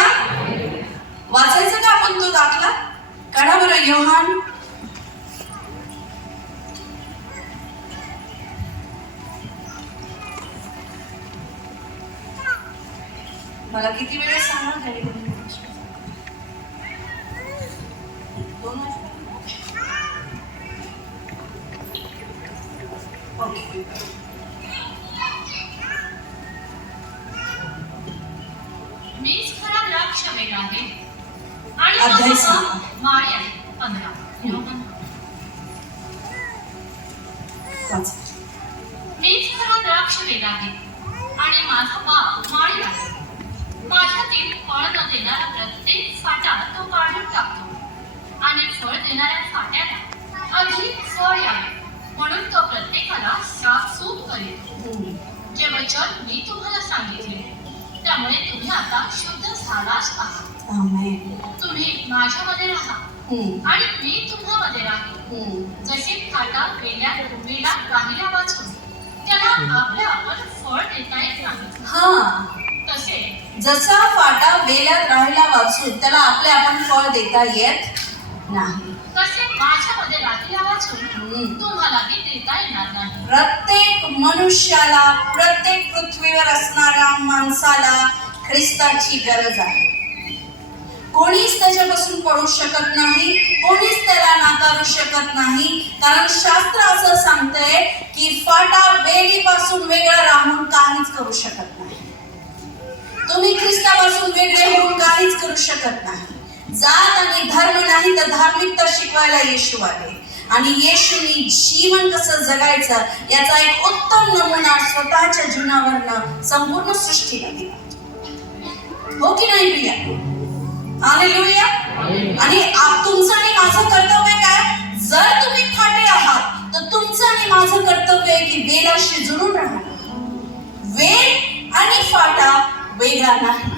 वाचायचं का आपण तो दाखला? काढा बरं योहान मला किती वेळ सांगा खाली ओके. मीच खरा द्राक्ष वेल आहे आणि अध्याय माझा सांगा. बाप माळी आहे. 15 वाचा. मीच खरा द्राक्ष वेल आहे आणि माझा बाप माळी आहे. माझ्यातील फळ न देणारा प्रत्येक फाटा तो काढून टाकतो आणि फळ देणाऱ्या फाट्याला अधिक फळ यावे म्हणून तो प्रत्येकाला साफसूफ करेल. जे वचन मी तुम्हाला सांगितले त्यामुळे तुम्ही आता शुद्ध झालाच आहात. आमेन. तुम्ही माझ्यामध्ये राहा आणि मी तुम्हामध्ये राहील. जसे फाटा वेला राहिल्या वाचून त्याला आपल्या आपण फळ देता येत नाही, हा, तसे जसा फाटा वेल्यात राहिला वाचून त्याला आपले आपण फळ देता येत नाही, तसे माझ्यामध्ये राहिल्या वाचून तुम्हालाही देता येणार नाही. प्रत्येक मनुष्याला, प्रत्येक पृथ्वीवर असणाऱ्या माणसाला ख्रिस्ताची गरज आहे. कोणीच त्याच्यापासून पळू शकत नाही, कोणीच त्याला नाकारू शकत नाही, कारण शास्त्र असं सांगतंय की फाटा वेलीपासून वेगळा राहून काहीच करू शकत नाही. तुम्ही ख्रिस्तापासून वेगळे होऊन काहीच करू शकत नाही. जात आणि धर्म नाही तर धार्मिकता शिकवायला येशू आले, आणि येशूनी जीवन कसं जगायचं याचा एक उत्तम नमुना स्वतःच्या जीवनावरनं संपूर्ण सृष्टीला दिला. हो की नाही प्रिया? हालेलुया. आणि तुमचं आणि माझं कर्तव्य काय? जर तुम्ही फाटे आहात तर तुमचं आणि माझं कर्तव्य आहे की वेलाशी जुळून राहणं. वेल आणि फाटा वेगळा नाही.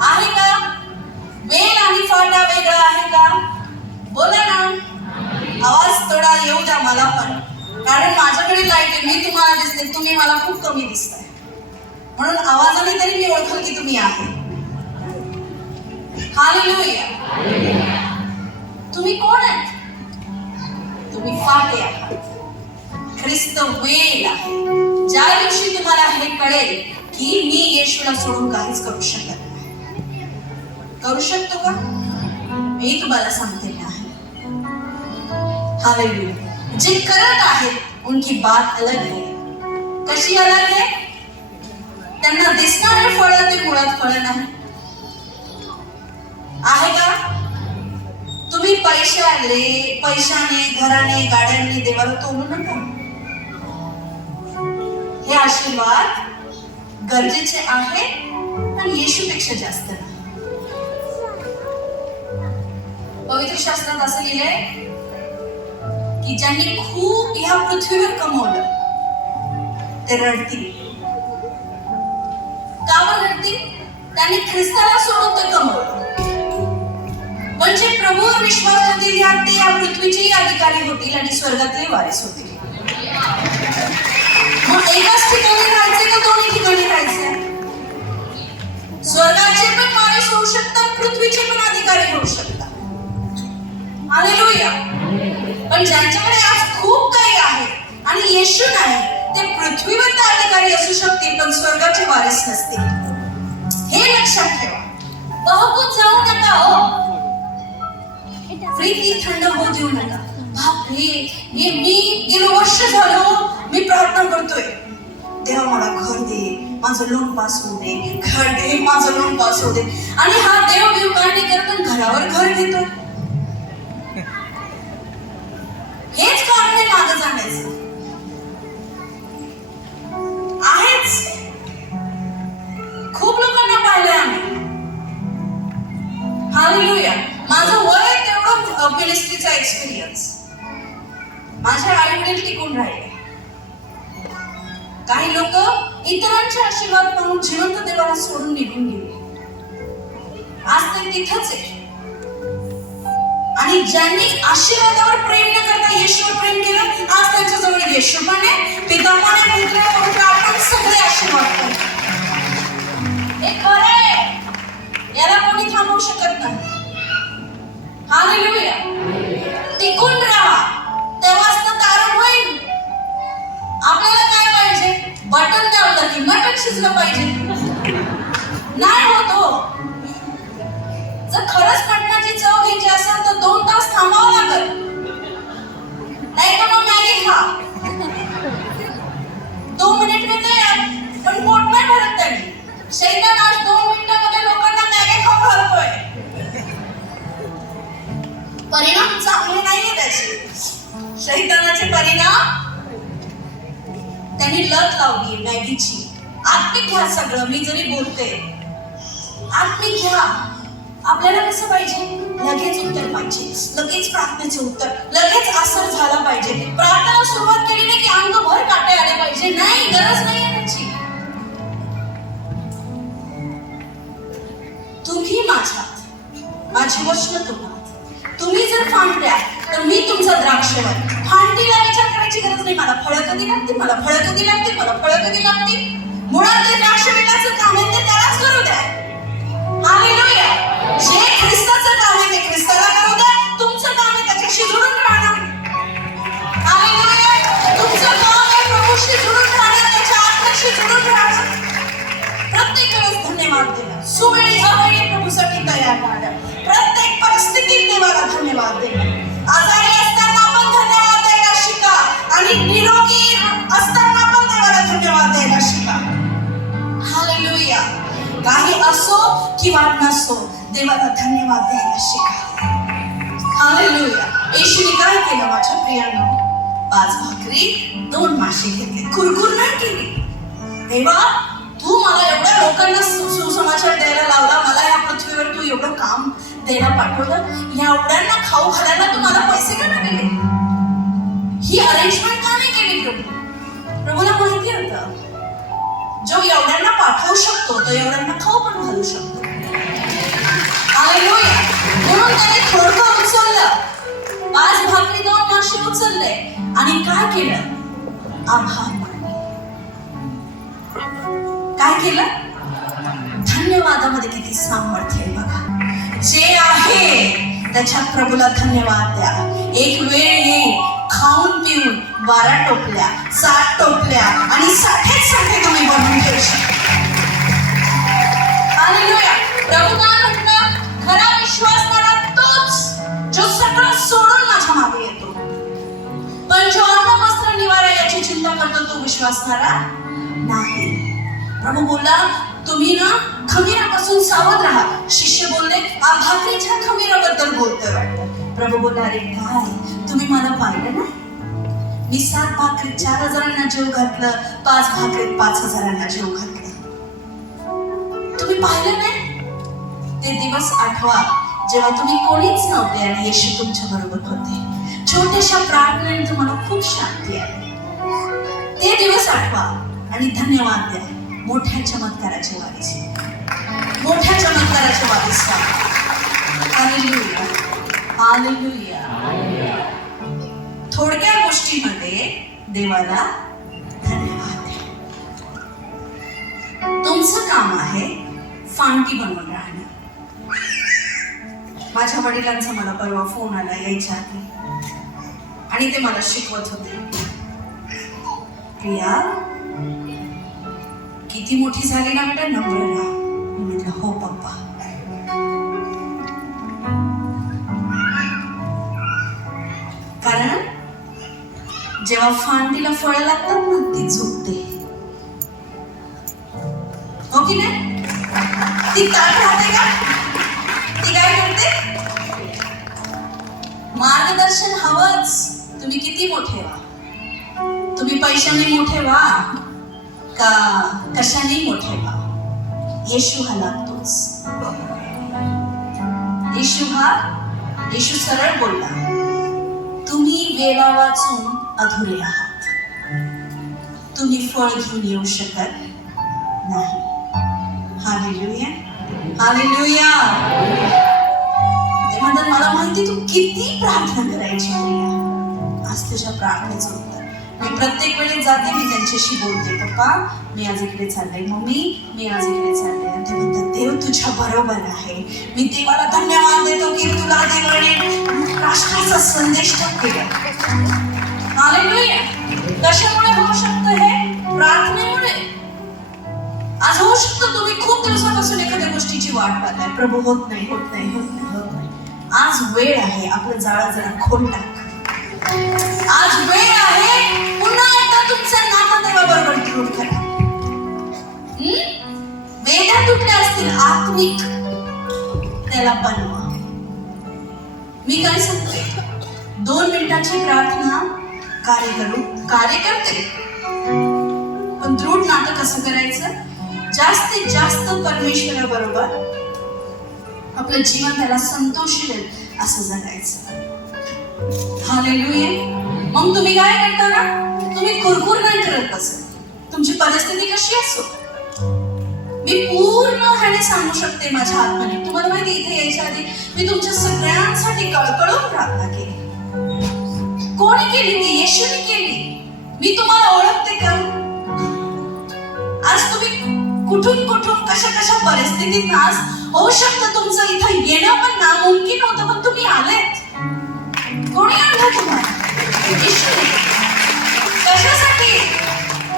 आहे का? वेल आणि फाटा वेगळा आहे का? बोला ना. आवाज थोडा येऊ द्या मला पण, कारण माझ्याकडे लाईट आहे, मी तुम्हाला दिसते, तुम्ही मला खूप कमी दिसताय, म्हणून आवाजाने तरी मी ओळखल की तुम्ही आहे. हालेलुया. तुम्ही कोण आहेत? तुम्ही फाटे आहात. ख्रिस्त वेल आहे. ज्या दिवशी तुम्हाला हे कळेल की मी येशूला सोडून काहीच करू शकत नाही. करू शकतो का? मी तुम्हाला सांगते नाही. हालेलुया. जे करत आहेत उनकी बात अलग है. कशी अलग है? त्यांना दिसणारे फळ ते मुळात फळ नाही. आहे का? तुम्ही पैशाने, घराने, गाड्यांनी देवाला तोलू नका. हे आशीर्वाद गरजेचे आहे पण येशूपेक्षा जास्त नाही. पवित्र शास्त्रात असं लिहिलंय की ज्यांनी खूप ह्या पृथ्वीवर कमवलं ते रडतील. का बरं रडतील? त्यांनी ख्रिस्ताला सोडून ते कमवलं. म्हणजे प्रभूवर विश्वास होतील ते या पृथ्वीचेही अधिकारी होतील आणि स्वर्गातले वारीस होतील. मग एकाच ठिकाणी राहायचे का दोन्ही ठिकाणी राहायचे? स्वर्गाचे पण वारीस होऊ शकतात, पृथ्वीचे पण अधिकारी होऊ शकतात. हालेलुया. पण ज्यांच्याकडे आज खूप काही आहे आणि येशू नाही, ते पृथ्वीवर ते अधिकारी असू शकतील पण स्वर्गाचे वारीस नसतील. हे लक्षात ठेवा. बहकून जाऊ नका हो. प्रीती थंड होऊ देऊ नका. बापरे, हे मी गेलो वर्ष झालं मी प्रार्थना करतोय, देवा मला घर दे, माझं लोन पास होऊ दे, घर दे, माझं लोन पास होऊ दे, आणि हा देव बिव काय नाही करत पण घरावर घर घेतो. हेच कारण आहे मागं जाण्याचं. आहेच. खूप लोकांना पाहिलंय आम्ही. हालेलुया. माझं वय तेवढं मिनिस्ट्रीचा एक्सपिरियन्स. माझे आई वडील टिकून राहिले. काही लोक इतरांचे आशीर्वाद म्हणून जिवंत देवाला सोडून निघून गेले. आज ते तिथंच आहे. आणि ज्यांनी आशीर्वादावर प्रेम न करता येशूवर प्रेम केलं, आज त्यांच्याजवळ येशू पण आहे, पिता पण आहे, पुत्र पवित्र आपण सगळे आशीर्वाद करतो. हे खरं आहे, याला कोणी थांबवू शकत नाही. हालेलुया. टिकून राहा, तेव्हाच तर तारण होईल. आपल्याला काय पाहिजे? बटन दाबलं की मटण शिजलं पाहिजे. नाही होतो. जर खरंच मटणाची चव घ्यायची असेल तर 2 तास थांबावं लागेल, नाही तर मग मॅगी खा. 2 मिनिट में तयार, पण पोट नाही भरत त्यांनी. शैतान आज 2 मिनिटांमध्ये लोकांना मॅगी खाऊ घालतोय. परिणाम चांगले नाहीये त्याचे. शैतानाचे परिणाम, त्यांनी लत लावली मॅगीची. आत्मिक घ्या सगळं. मी जरी बोलते आत्मिक घ्या. आपल्याला कसं पाहिजे? लगेच उत्तर पाहिजे, लगेच प्रार्थनेचे उत्तर, लगेच असर झाला पाहिजे. प्रार्थना सुरुवात केली नाही की अंगभर काटे आले पाहिजे. नाही, गरज नाही आहे त्याची. तुम्ही माझ्यात, माझी वचनं तुम्हाला. तुम्ही जर फांटल्या तर मी तुमचा द्राक्षवण. फांटीला विचार करायची गरज नाही, मला फळं कधी लागतील, मला फळं कधी लागतील, मला फळं कधी लागतील. मुळात ते द्राक्षवेलाचं काम आहे ते त्यालाच करू द्या. हालेलुया. जे ख्रिस्ताचं काम आहे ते ख्रिस्ताला करू द्या. तुमचं काम आहे त्याच्याशी जुळून राहणं. हालेलुया. तुमचं काम आहे प्रभूशी जुळून राहणं, त्याच्या आत्म्याशी जुळून राहणं. प्रत्येक वेळेस धन्यवाद देणं, सुवेळी अवेळी प्रभूसाठी तयार राहणं, प्रत्येक परिस्थितीत देवाला धन्यवाद देणं. आजारी असताना पण धन्यवाद द्यायला शिका आणि निरोगी असताना पण देवाला धन्यवाद द्यायला शिका. हालेलुया. काही असो किंवा नसो, देवाला धन्यवाद द्यायला शिका. हालेलुया. येशूने काय केलं माझ्या प्रियांनो? 5 भाकरी 2 मासे घेतले. कुरकुर नाही केली. देवा, तू मला एवढ्या लोकांना सुसमाचार द्यायला लावला, मला या पृथ्वीवर तू एवढं काम द्यायला पाठवलं, एवढ्यांना खाऊ घालायला तू मला पैसे का नाही दिले? ही अरेंजमेंट का नाही केली प्रभू? प्रभूला माहिती होतं जो एवढ्यांना पाठवू शकतो तो एवढ्यांना खाऊ पण घालू शकतो. हालेलुया. म्हणून त्याने थोडकं उचललं, 5 भाकरी 2 मासे उचलले आणि काय केलं? आभार मानले. काय केलं? धन्यवादामध्ये किती सामर्थ्य आहे बघा. जे आहे त्याच्या प्रभूला धन्यवाद द्या. एक वेळ येईल खाऊन पिऊन 12 टोपल्या 7 टोपल्या आणि 60 तुम्ही बनवून ठेवू शकता. हालेलुया. प्रभू काय म्हटलं? खरा विश्वासणारा तोच जो सगळं सोडून माझ्या मागे येतो. पण जो अन्न वस्त्र निवारा याची चिंता करतो तो विश्वासणारा नाही. प्रभू बोलला, तुम्ही ना खमीरापासून सावध राहा. शिष्य बोलले, भाकरीच्या खमीराबद्दल बोलतोय वाटतं. प्रभू बोलला, अरे काय, तुम्ही मला पाहिलं ना? मी 7 भाकरीत 4000 जेव घातलं, 5 भाकरीत 5000 जेव घातलं. तुम्ही पाहिलं नाही? ते दिवस आठवा जेव्हा तुम्ही कोणीच नव्हते आणि येशू तुमच्या बरोबर होते. छोट्याशा प्रार्थनेने तुम्हाला खूप शांती आली. ते दिवस आठवा आणि धन्यवाद द्या. मोठ्या चमत्काराचे वारीस, मोठ्या चमत्काराचे वारीस. हालेलुया. हालेलुया. थोडक्या गोष्टीमध्ये देवाला धन्यवाद द्या. तुमचं काम आहे फांटी बनवून राहणं. माझ्या वडिलांचा मला परवा फोन आला यायच्या आधी आणि ते मला शिकवत होते, प्रिया किती मोठी झाली ना बेटा, नम्र राहा. मी म्हटलं हो पप्पा. कारण जेव्हा फांदीला फळं लागतात ना ती झुकते, हो की नाही? ती काय राहते का? ती काय करते? मार्गदर्शन हवंच. तुम्ही किती मोठे व्हा, तुम्ही पैशाने मोठे व्हा का कशाने मोठे व्हा, येशू हा लागतोच. येशू सरळ बोलला, तुम्ही वेळा वाचून अधुरे आहात, तुम्ही फळ घेऊन येऊ शकत नाही. Hallelujah, hallelujah. ते म्हणतात मला माहिती तू किती प्रार्थना करायची प्रिया, आज तुझ्या प्रार्थनेचं उत्तर. मी प्रत्येक वेळी जाते, मी त्यांच्याशी बोलते, पप्पा मी आज इकडे चालले, मम्मी मी आज इकडे चालले. आणि ते म्हणतात देव तुझ्या बरोबर आहे. मी देवाला धन्यवाद देतो की तुला देवाने राष्ट्राचा संदेश केला. हालेलुया. कशामुळे होऊ शकतं हे? प्रार्थनेमुळे. आज होऊ शकतं तुम्ही खूप दिवसापासून एखाद्या गोष्टीची वाट पाहताय, प्रभू होत नाही होत नाही होत नाही होत नाही. आज वेळ आहे आपलं जाळं जरा खोल टाक. आज वेळ आहे पुन्हा एकदा तुमचं नातं देवाबरोबर दृढ करा. वेद्या तुटल्या असतील आत्मिक, त्याला बनवा. मी काय सांगते, 2 मिनिटाची प्रार्थना कार्य करते, पण दृढ नातं कसं करायचं? जास्तीत जास्त परमेश्वराबरोबर आपलं जीवन त्याला संतोष मिळेल असं जगायचं. हालेलुया. मग तुम्ही काय करता ना, तुम्ही कुरकुर नाही करत बसत. तुमची परिस्थिती कशी असो, मी पूर्ण ह्याने सांगू शकते माझ्या आत्म्याने. तुम्हाला माहिती इथे यायच्या आधी मी तुमच्या सगळ्यांसाठी कळकळून प्रार्थना केली. कोणी केली ती? येशूने केली. मी तुम्हाला ओळखते का? आज तुम्ही कुठून कुठून कशा कशा परिस्थितीत आज होऊ शकतं तुमचं इथं येणं पण नामुमकिन होतं, पण तुम्ही आलेत. कोणी आणलं तुम्हाला? येशूने. कशासाठी?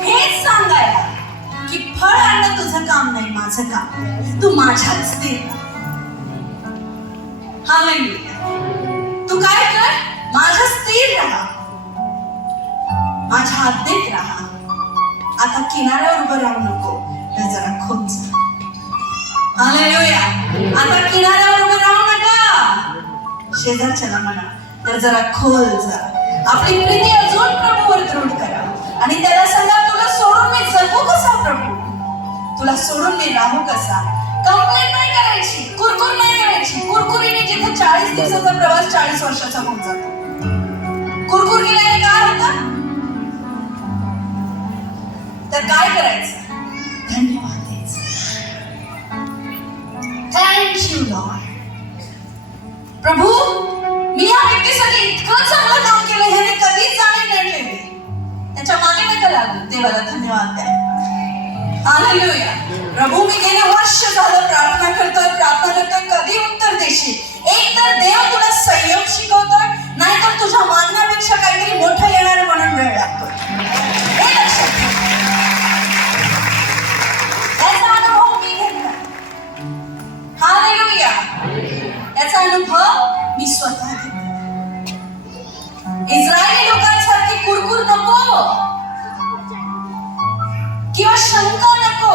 हेच सांगायला की फळ आणणं तुझं काम नाही, माझं काम. तू माझ्याच दे. हालेलुया. तू काय कर, माझ्या स्थिर राहा, माझ्या आज्ञेत राहा. आता किनाऱ्यावर उभं राहू नको, तर जरा खोल जा. हालेलुया. आता किनाऱ्यावर उभं राहू नका, शेजारच्याला म्हणा तर जरा खोल जा. आपली प्रीती अजून प्रभूवर दृढ करा आणि त्याला सांगा तुला सोडून मी जगू कसा प्रभू, तुला सोडून मी राहू कसा. कंप्लेंट नाही करायची, कुरकुर नाही करायची. कुरकुरीने जिथे 40 दिवसाचा प्रवास 40 वर्षाचा होऊन जातो. कुरकुर केल्याने काय होतं? तर काय करायचं? धन्यवाद द्यायचं. Thank you Lord. प्रभू मी या व्यक्तीसाठी इतकं चांगलं काम केलं, ह्याने कधीच जाणीव नाही ठेवली, त्याच्या मागे नका लागू. देवाला धन्यवाद द्या. हालेलुया. प्रभू मी गेले वर्ष झालं प्रार्थना करतोय, कधी उत्तर देशील? एक तर देव तुला संयम शिकवतोय, नाहीतर तुझ्या मागण्यापेक्षा काहीतरी मोठं येणार म्हणून वेळ लागतोय. हे लक्षात ठेव. याचा अनुभव मी घेतला. हालेलुया. याचा अनुभव मी स्वतः घेतला. इस्रायली लोकांसारखी कुरकुर नको किंवा शंका नको.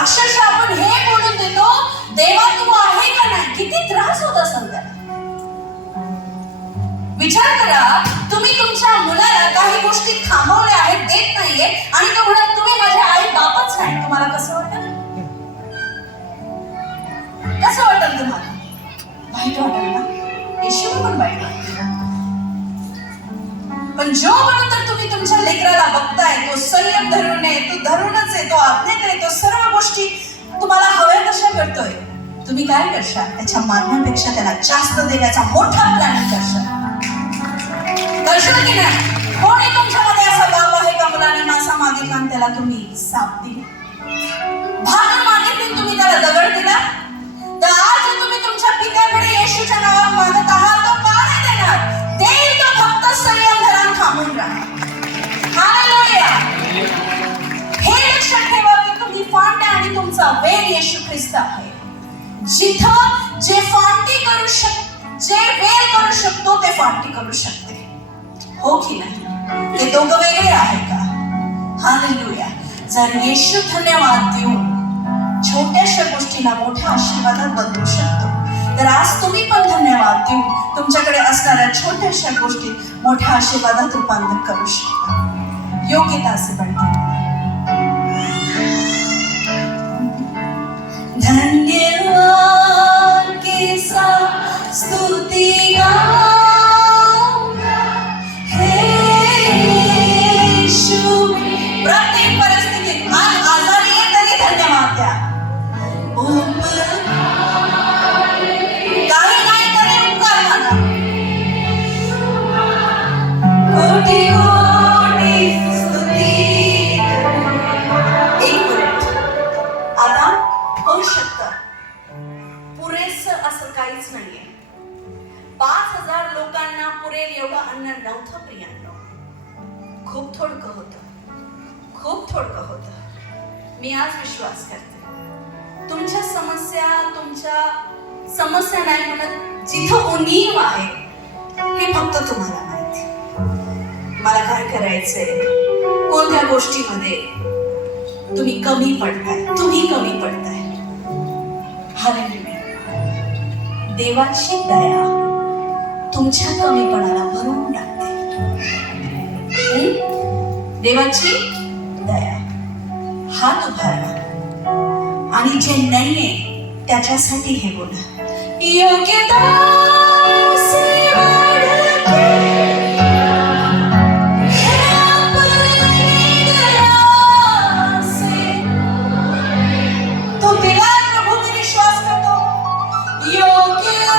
अक्षरशः आपण हे बोलून देतो, देवा तू आहे का नाही. किती त्रास होत असेल त्याला. विचार करा, तुम्ही तुमच्या मुलाला काही गोष्टी थांबवल्या आहेत, देत नाहीये, आणि तो म्हणत तुम्ही माझे आई बापच नाही. तुम्हाला कसं वाटेल? कसं वाटेल तुम्हाला? वाईट वाटेल ना. येशू पण वाईट वाटेल. पण जोपर्यंत तुम्ही तुमच्या लेकराला बघताय, तो संयम धरून आहे, तो धरूनच आहे, तो आज्ञेत आहे, तो सर्व गोष्टी तुम्हाला हव्या तशा करतोय, तुम्ही काय करशाल? त्याच्या मागण्यापेक्षा त्याला जास्त देण्याचा मोठा प्लॅन करशाल की नाही? कोणी तुमच्यामध्ये असा बाप आहे का मुलाने मासा मागितला आणि त्याला तुम्ही साप दिला? भाकर मागितली तुम्ही त्याला दगड दिला? तर आज तुम्ही तुमच्या पित्याकडे येशूच्या नावावर मागत आहात, तो का नाही देणार? देईल तो, फक्त संयम धरून थांबून राहा. हालेलुया. हे लक्षात ठेवा की तुम्ही फांद्या आणि तुमचा वेल येशू ख्रिस्त आहे. जिथं जे फांदी करू जे वेल करू शकतो ते फांदी करू शकते. हो की नाही? ते दोघं वेगळे आहे का? हालेलुया. जर येशू धन्यवाद देऊन छोट्याशा गोष्टीला मोठ्या आशीर्वादात बदलू शकतो, तर आज तुम्ही पण धन्यवाद देऊन तुमच्याकडे असणाऱ्या छोट्याशा गोष्टी मोठ्या आशीर्वादात रूपांतर करू शकता. योग्यता असे बनते. धन्यवाद के साथ स्तुति प्रत्येक परिस्थितीत थोडकं होतं. मी आज विश्वास करते तुमच्या समस्या नाही म्हणत, जिथं उणीव आहे हे फक्त तुम्हाला माहिती. मला काय करायचंय, कोणत्या गोष्टीमध्ये तुम्ही कमी पडताय. हालेलुया. देवाची दया तुमच्या कमीपणाला भरून टाकते. देवाची दया हात उभारा आणि जे नाहीये त्याच्यासाठी हे बोला. योग्यता तो दिला प्रभू मी विश्वास करतो. योग्यता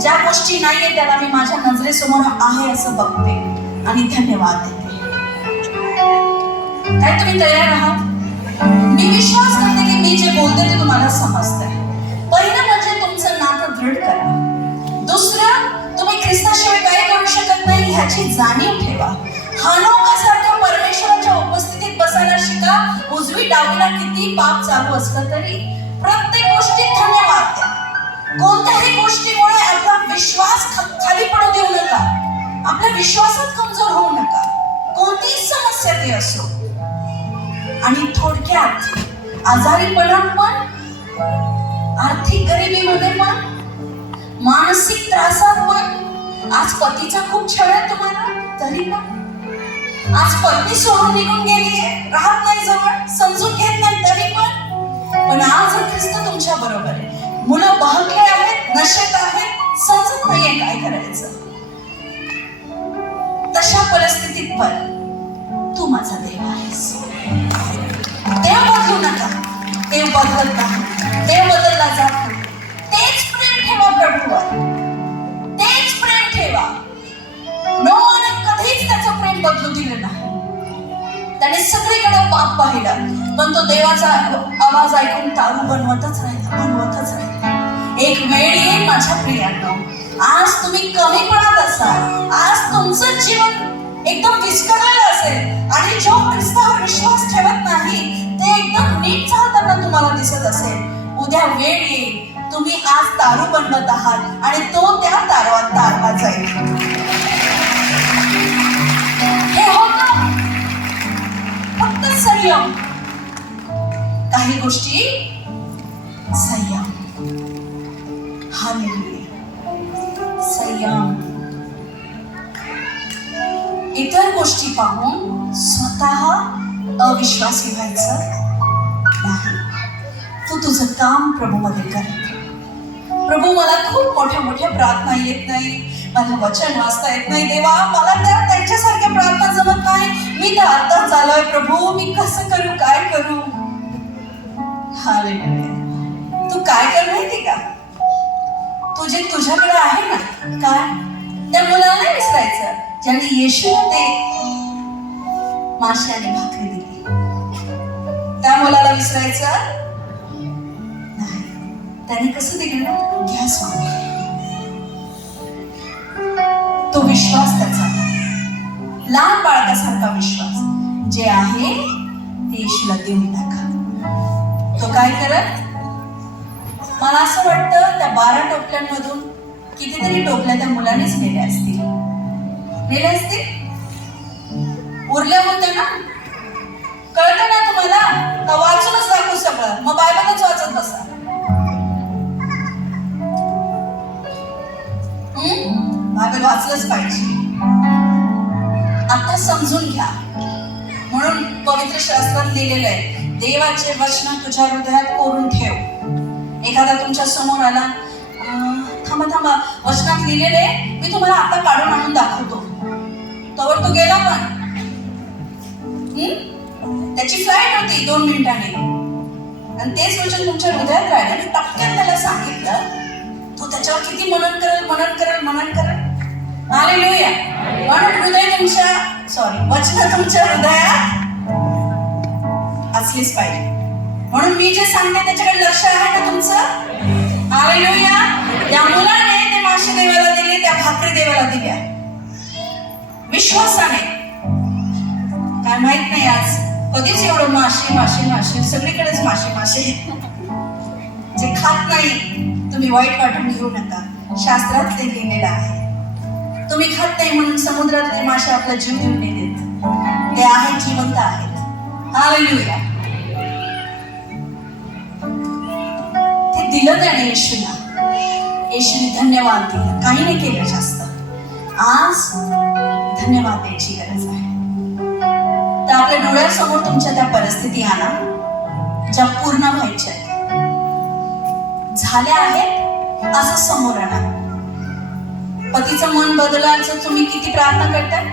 ज्या गोष्टी नाहीये त्याला मी माझ्या नजरेसमोर आहे असं बघते आणि धन्यवाद देते. काय तुम्ही तयार आहात? मी विश्वास करते की मी जे बोलते ते तुम्हाला समजतंय. पहिलं म्हणजे तुमचं नातं दृढ करा. दुसरं, तुम्ही ख्रिस्ताशिवाय काय करू शकत नाही ह्याची जाणीव ठेवा. हानोकासारखं परमेश्वराच्या उपस्थितीत बसायला शिका. उजवी डावीला किती पाप चालू असलं तरी प्रत्येक गोष्टीत धन्यवाद द्या. कोणत्याही गोष्टीमुळे आपला विश्वास खाली पडू देऊ नका. आपल्या विश्वासात कमजोर होऊ नका, कोणतीही समस्या ती असो. आणि थोडक्यात आजारीपणात पण, आर्थिक गरिबीमध्ये पण, मानसिक त्रासात पण, आज पतीचा खूप छळ आहे तुम्हाला तरी पण, आज पत्नी सोडून निघून गेलीये, राहत नाही जवळ, समजून घेत नाही तरी पण आज ख्रिस्त तुमच्या बरोबर आहे. मुलं बहकले आहेत, नशेत आहेत, समजत नाहीये काय करायचं. तशा परिस्थितीत पण तू माझा देव आहेस. देव बदलू नका, देव बदलत नाही, देव बदलला जात नाही. तेच प्रेम ठेवा प्रभूवर, तेच प्रेम ठेवा. नोआने कधीच त्याचं प्रेम बदलू दिलं नाही. त्याने सगळीकडे पाप पाहिलं, पण तो देवाचा आवाज ऐकून तारू बनवतच राहिला. एक वेळ येईल माझ्या प्रियांनो, आज तुम्ही कमी पडत असाल, आज तुमचं जीवन एकदम विस्कळलेलं असेल आणि जो ख्रिस्तावर विश्वास ठेवत नाही ते एकदम नीट चालताना तुम्हाला दिसत असेल. उद्या वेळ येईल, तुम्ही आज तारू बनवत आहात आणि तो त्या तारवात तारला जाईल. हे होतं फक्त संयम. काही गोष्टी संयम. हालेलुया. संयम. इतर गोष्टी पाहून स्वतः अविश्वासी व्हायचं नाही. तू तुझं काम प्रभूमध्ये कर. प्रभू, मला खूप मोठ्या मोठ्या प्रार्थना येत नाही, मला वचन वाचता येत नाही. देवा, मला त्यांच्यासारख्या प्रार्थना जमत नाही. मी तर आत्ताच आलोय प्रभू, मी कसं करू, काय करू. हालेलुया. तू काय कर माहिती का? तुझे तुझ्याकडे आहे ना, काय त्या मुलाला नाही विसरायचं ज्याने येशूला ते माशी आणि भाकरी दिली. त्या मुलाला विसरायचं नाही. त्याने कसं दिलं ना, घ्या स्वामी. तो विश्वास त्याचा लहान बाळकासारखा विश्वास जे आहे ते येशूला देऊन टाका. तो काय करत? मला असं वाटतं त्या 12 टोपल्यांमधून कितीतरी टोपल्या त्या मुलानेच नेल्या असतील. उरल्या होत्या ना. कळतं ना तुम्हाला? का वाचूनच दाखवू सगळं, मग बायबलच वाचत बसा. बायबल वाचलंच पाहिजे. आता समजून घ्या, म्हणून पवित्र शास्त्रात लिहिलेलं आहे, देवाचे वचन तुझ्या हृदयात कोरून ठेव. एखादा तुमच्या समोर आला, थांबा थांबा, वचनात लिहिलेलं आहे, मी तुम्हाला आता काढून आणून दाखवतो. तोवर तो गेला पण. त्याची फ्लाईट होती 2 मिनिटांनी, आणि तेच वचन तुमच्या हृदयात राहिलं. मी पटकन त्याला सांगितलं, तो त्याच्यावर किती मनन करेल. हालेलुया. म्हणून वचन तुमच्या हृदयात असलीच पाहिजे. म्हणून मी जे सांगते त्याच्याकडे लक्ष आहे ना तुमचं? हालेलुया. त्या मुलाने ते मासे देवाला दिले, त्या भाकरी देवाला दिल्या विश्वासाने. काय माहित नाही आज कधीच एवढं मासे सगळीकडेच मासे. जे खात नाही तुम्ही वाईट वाटून घेऊ नका. शास्त्रात ते लिहिलेलं आहे. तुम्ही खात नाही म्हणून समुद्रातले मासे आपला जीव देऊन नाही देत. ते आहेत, जिवंत आहेत. हालेलुया. ते दिलं त्याने येशूला. येशूने धन्यवाद दिलं. काही नाही केलं जास्त. आज धन्यवाद द्यायची गरज आहे. तर आपल्या डोळ्यासमोर तुमच्या त्या परिस्थिती आणा ज्या पूर्ण व्हायच्या झाल्या आहेत, असं समोर आणा. पतीचं मन बदलायचं तुम्ही किती प्रार्थना करताय,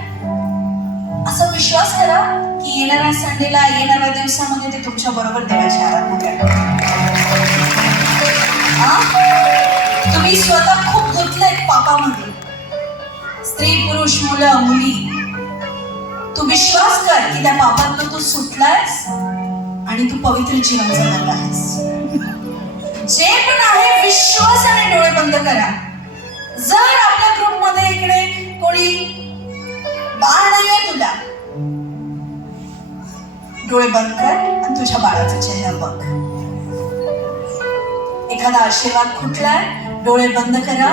असा विश्वास करा की येणाऱ्या संडेला, येणाऱ्या दिवसामध्ये ते तुमच्या बरोबर देवाची आराधना करणार. तुम्ही स्वतः खूप गुंतलेत पापामध्ये, स्त्री पुरुष मुलं मुली. तू विश्वास कर की त्या पापातून तू सुटलायस आणि तू पवित्र जीवन जगत आहेस. जे पण आहे विश्वासाने डोळे बंद करा. जर आपल्या ग्रुपमध्ये इकडे कोणी बाळ नाहीये, तुला डोळे बंद कर आणि तुझ्या बाळाचा चेहरा बघ. एखादा आशीर्वाद कुठलाय, डोळे बंद करा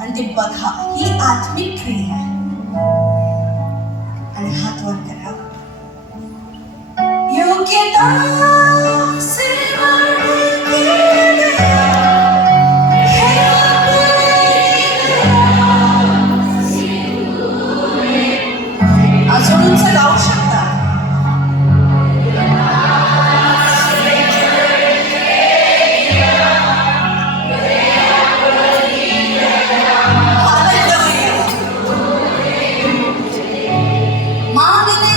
आणि ते बघा. ही आत्मिक क्रिया आहे. आणि हात वर करा. योग्यता अजून गाऊ शकता. मांगने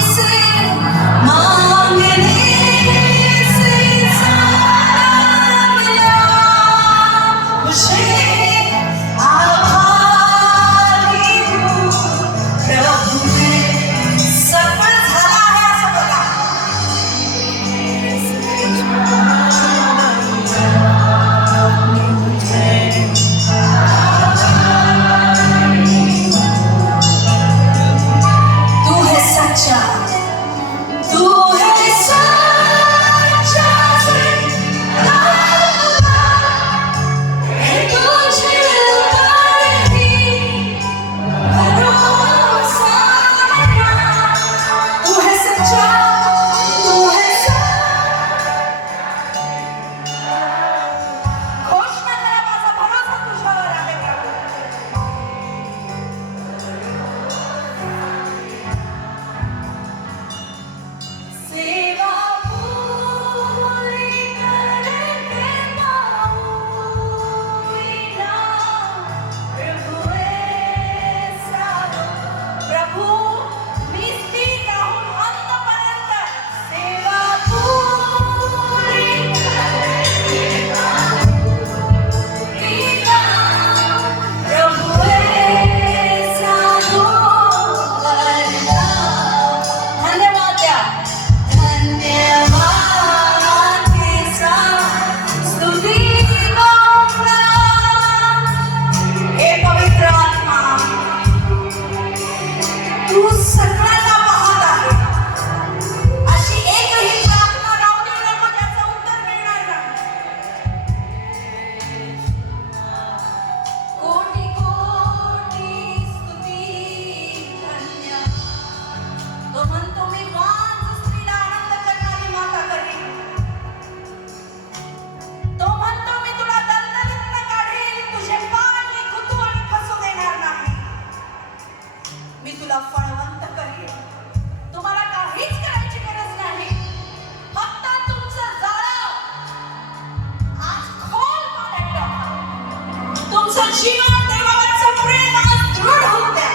जीवन देवाचं प्रेम आज दृढ होऊ द्या.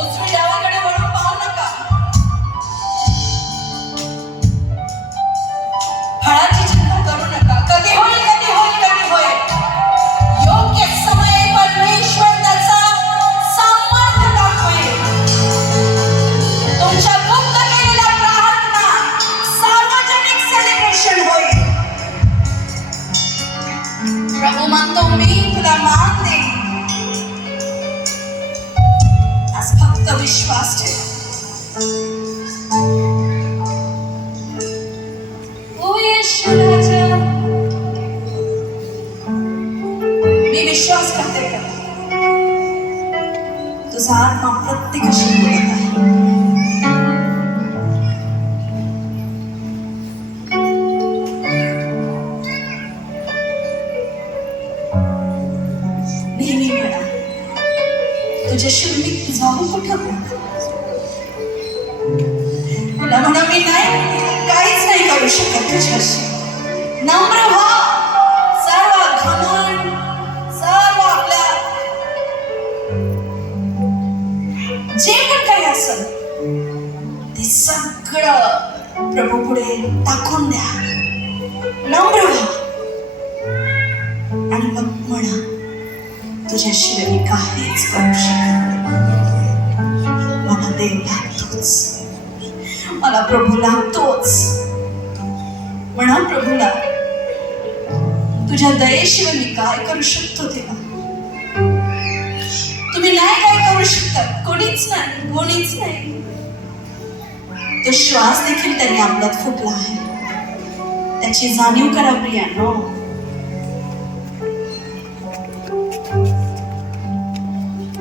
उजवी डावीकडे वळून पाहू नका. फळाची चिंता करू नका. कधी होईल, कधी होईल, कधी होईल. योग्य समये परमेश्वर त्याचा सामर्थ्य दाखवेल. तुमच्या गुप्त केलेल्या प्रार्थना सार्वजनिक सेलिब्रेशन होईल. प्रभू म्हणतो मी तुला मान देईन. आज फक्त विश्वास ठेव. ओ येशू राजा, मी विश्वास करते प्रभू, तुझा आत्मा प्रत्येकाशी बोलत आहे. नेहमी म्हणा, तुझ्याशी मी जाऊ कुठं. तुला म्हणा मी नाही, काहीच नाही करू शकत तुझ्याशी. नम्र व्हा. सर्व घमंड, सर्व आपल्या जे पण काही असेल ते सगळं प्रभू पुढे टाकून द्या. नम्र व्हा आणि मग म्हणा, तुझ्याशिवाय मी काहीच करू शकत. मला देव लागतोच, मला प्रभू लागतोच. म्हणा प्रभूला, तुझ्या दयेशिवाय मी काय करू शकतो तेव्हा. तुम्ही नाही काय करू शकत, कोणीच नाही, कोणीच नाही. तो श्वास देखील त्यांनी आपल्यात फुटला आहे, त्याची जाणीव करा प्रियानो.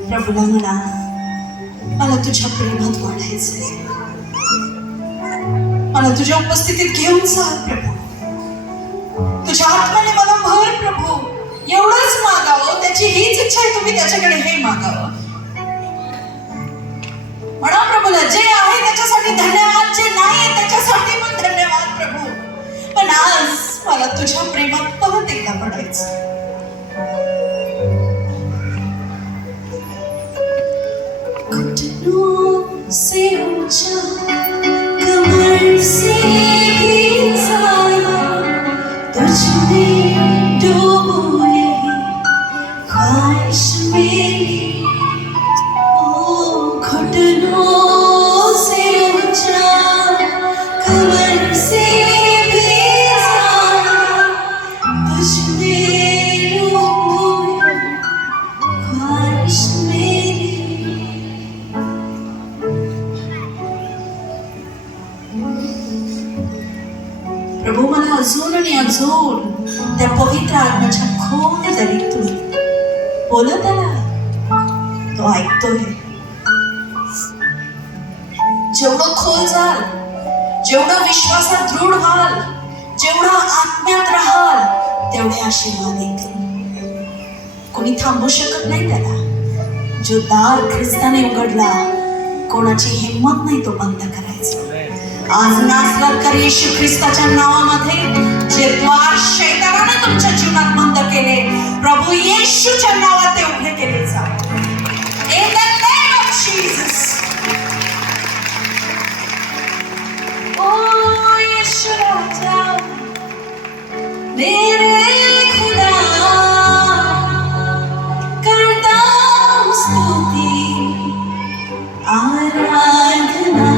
प्रभूला म्हणा, मला तुझ्या प्रेमात वाढायचंय. मला तुझ्या उपस्थितीत घेऊन चाल प्रभू. तुझ्या आत्म्याने मला भर प्रभू. एवढंच मागावं, त्याची हीच इच्छा आहे, तुम्ही त्याच्याकडे हे मागावं. म्हणा प्रभूला, जे आहे त्याच्यासाठी धन्यवाद, जे नाही त्याच्यासाठी पण धन्यवाद प्रभू. पण आज मला तुझ्या प्रेमात परत एकदा पडायचं. घुटनों से ऊंचा, कमर से भी ज़्यादा, तुझ में डूबूं यही ख्वाहिश मेरी. ओ घुटनों से ऊंचा, कमर से भी ज़्यादा, तुझ में डूबूं यही ख्वाहिश मेरी. प्रभू मला अजून आणि अजून त्या पवित्र आत्म्याच्या खोल दरीतून बोलत आला. तो ऐकतोय. जेवढं खोल जाल, जेवढं विश्वासात दृढ व्हाल, जेवढं आत्म्यात राहाल, तेवढे आशीर्वाद येतील. कोणी थांबू शकत नाही त्याला. जो दार ख्रिस्ताने उघडला, कोणाची हिंमत नाही तो बंद करायचा. आज नासरतकर येशू ख्रिस्ताच्या नावामध्ये जे द्वार शैतानाने तुमच्या जीवनात बंद केले, प्रभू येशूच्या नावात ते उघडे केले जात. In the name of Jesus. ओ येशू राजा, मेरे खुदा, करता हूँ स्तुति आराधना.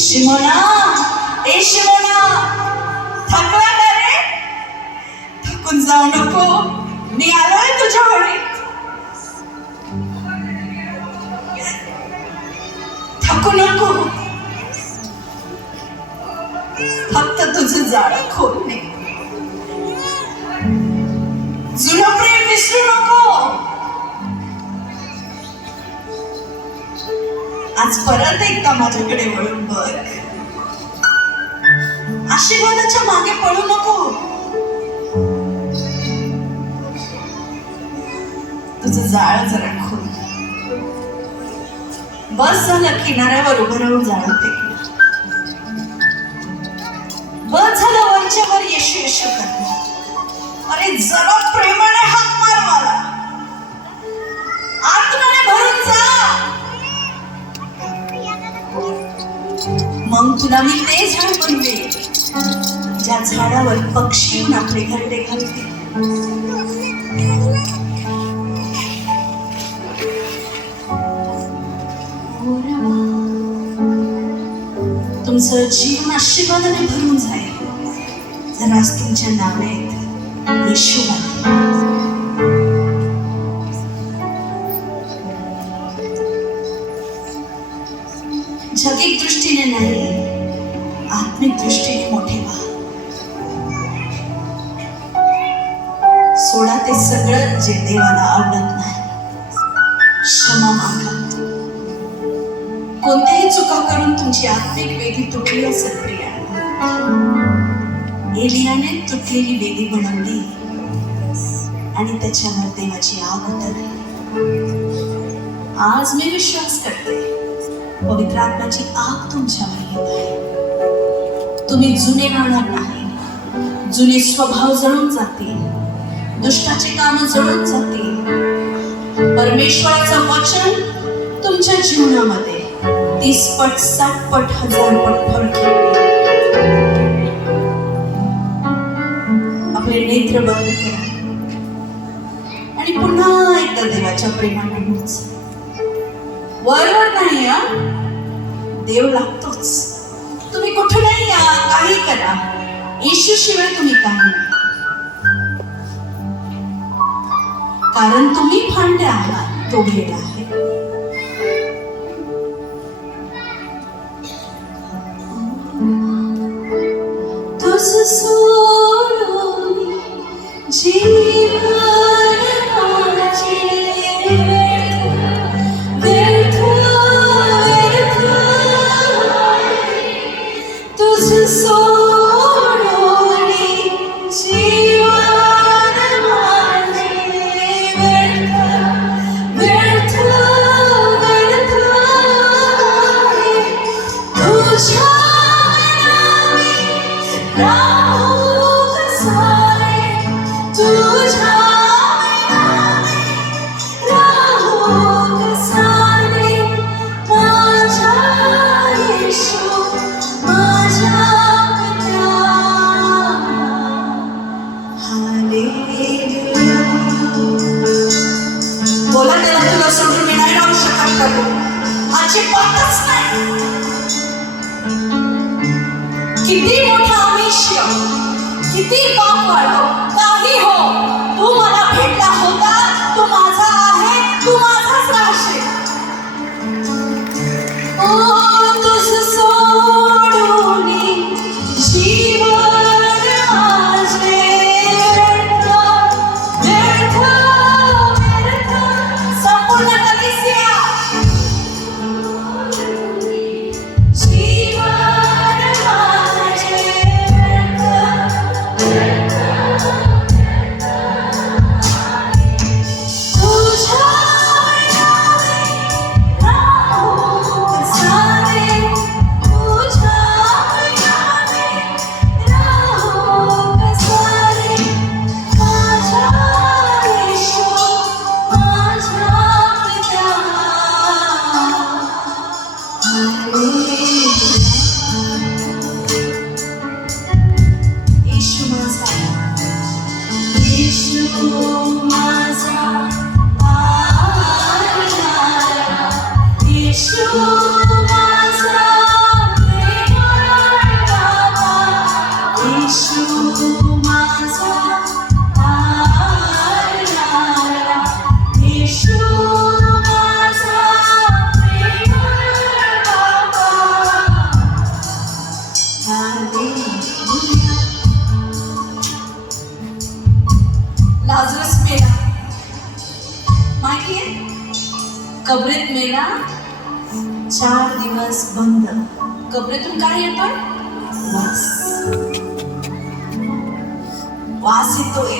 शिमोना, ए शिमोना, थकला का रे? थकून जाऊ नको, मी आलोय तुझ्या घरी. थकू नको, फक्त तुझं जाळं खोलणे. विसरू नको. आज परत एकदा माझ्याकडे वळून बघ. आशीर्वादाच्या मागे पळू नको. तुझं जाळ जरा खोल. बस झालं किनाऱ्यावर उभं राहून जाळं फेकलं. बस झालं वरच्या वर येशू येशू करणं. अरे जरा प्रेमाने हाक मार मला. आत्म्याने भरून जा. मग तुला मी ते झाड बनवेल ज्या झाडावर पक्षी येऊन आपले घरटे घालतील. तुमचं जीवन आशीर्वादाने भरून जाईल जर आज तुमच्या नावात येशू आहे. जगिक दृष्टीने नाही, आत्मिक दृष्टीने मोठे व्हा. सोडा ते सगळं जे देवाला आवडत नाही. क्षमा मागा. कोणत्याही चुका करून तुमची आत्मिक वेदी तुटली असेल प्रिया. एलियाने तुटलेली वेदी बनवली आणि त्याच्यावर देवाची आग उतरली. आज मी विश्वास करते पवित्र आत्म्याची आग तुमच्यावर येत आहे. तुम्ही जुने राहणार नाही. जुने स्वभाव जळून जातील. दुष्टाचे काम जळून जातील. परमेश्वराचं वचन तुमच्या जीवनामध्ये 30 पट 60 पट 1000 पट फरक येईल. आपले नेत्र बंद करा आणि पुन्हा एकदा देवाच्या प्रेमाने उंच. वरवर नाही या, देव लागतोच. तुम्ही कुठूनही या, काही करा, येशू शिवाय तुम्ही काही नाही. कारण तुम्ही फांद्या आहात, तो गेला आहे. तुझं सोडून जीवन माझे व्यर्थ व्यर्थ. तुझं सोडून जीवन माझे व्यर्थ व्यर्थ व्यर्थ. तुझ्या बोला त्याला, तुला सोडून मी नाही राहू शकत. अजिबातच नाही. किती मोठा आमिष्य, किती पाप वाढो, काही हो, तू मला भेटला होता, तू माझा आहे, तू माझाच राहशील. ओ तुझं सोडून जीवन माझे व्यर्थ व्यर्थ व्यर्थ. संपूर्ण कलिसिया जीवन माझे व्यर्थ व्यर्थ. कबरीत मेला 4 दिवस बंद. कबरीतून काय येतोय? वास. वास येतोय,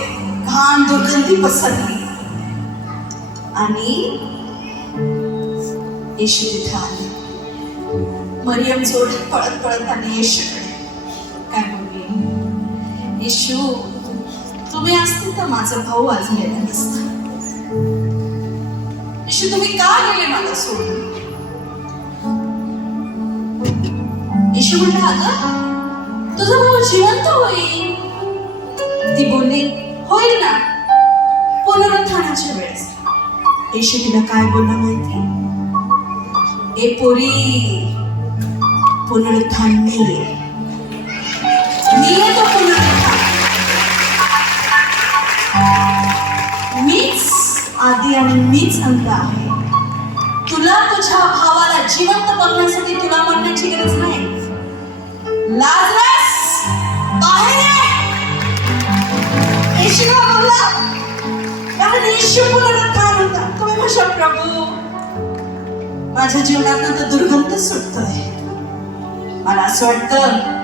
घाण दुर्गंधी पसरली. आणि येशू तिथे आले. मरियम जोरात पळत पळत आली येशूकडे. काय बोलली? येशू, तुम्ही असते तर माझा भाऊ आज गेला नसता. येशू, तुम्ही का गेले मला सोडून? येशू म्हटलं, अगं तुझा भाऊ जिवंत होईल. ती बोलली, होईल ना पुनरुत्थानाच्या वेळेस. येशू तिला काय बोलला माहिती? ए पोरी, पुनरुत्थान मी आहे तो पुनरुत्थान. मीच आधी आणि मीच अंत आहे. तुला तुझ्या भावाला जिवंत बघण्यासाठी तुला मरण्याची गरज नाही. लाजरस, बाहेर ये. येशूला बोलला, कारण येशू पुनरुत्थान होता. तुम्ही म्हणा, प्रभू माझ्या जीवनात तर दुर्गंध सुटतोय. मला असं वाटतं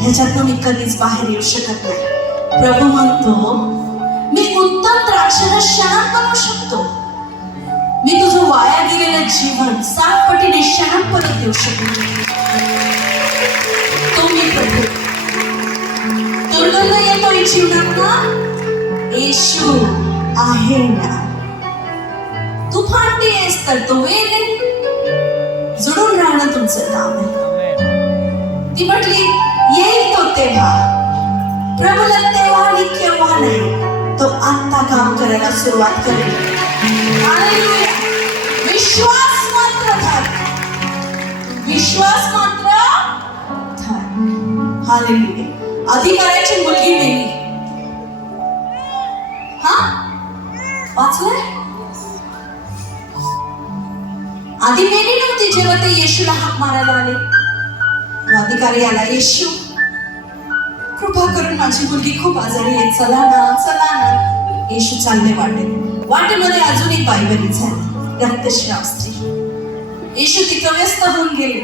ह्याच्यात मी कधीच बाहेर येऊ शकत नाही. प्रभू म्हणतो, मी उत्तम द्राक्षाला क्षणात बनवू शकतो. मी तुझं वाया गेलेलं जीवन 7 पटीने क्षणात परत देऊ शकतो. तो मी प्रभू. दुर्गंध येतोय जीवनात ना, येशू आहे ना. तू फांदीयेस तर तो वेल. जुळून राहणं तुमचं काम आहे. ती म्हटली, येईल तो तेव्हा. प्रभूला तेव्हा आणि केव्हा नाही, तो आता काम करायला सुरुवात करेल. हालेलुया. विश्वास मात्र धर. विश्वास मात्र धर. हालेलुया. अधिकाऱ्याची मुलगी मेली. हा, वाचलंय? आधी मेली नव्हती जेव्हा ते येशूला हाक मारायला आले. अधिकारी आला, येशू कृपा करून माझी मुलगी खूप आजारी आहे, चला ना चला ना. येशू चालले वाटेमध्ये अजून एक बाई बरी झाली, रक्तस्राव स्त्री. येशू तिथं व्यस्त होऊन गेले.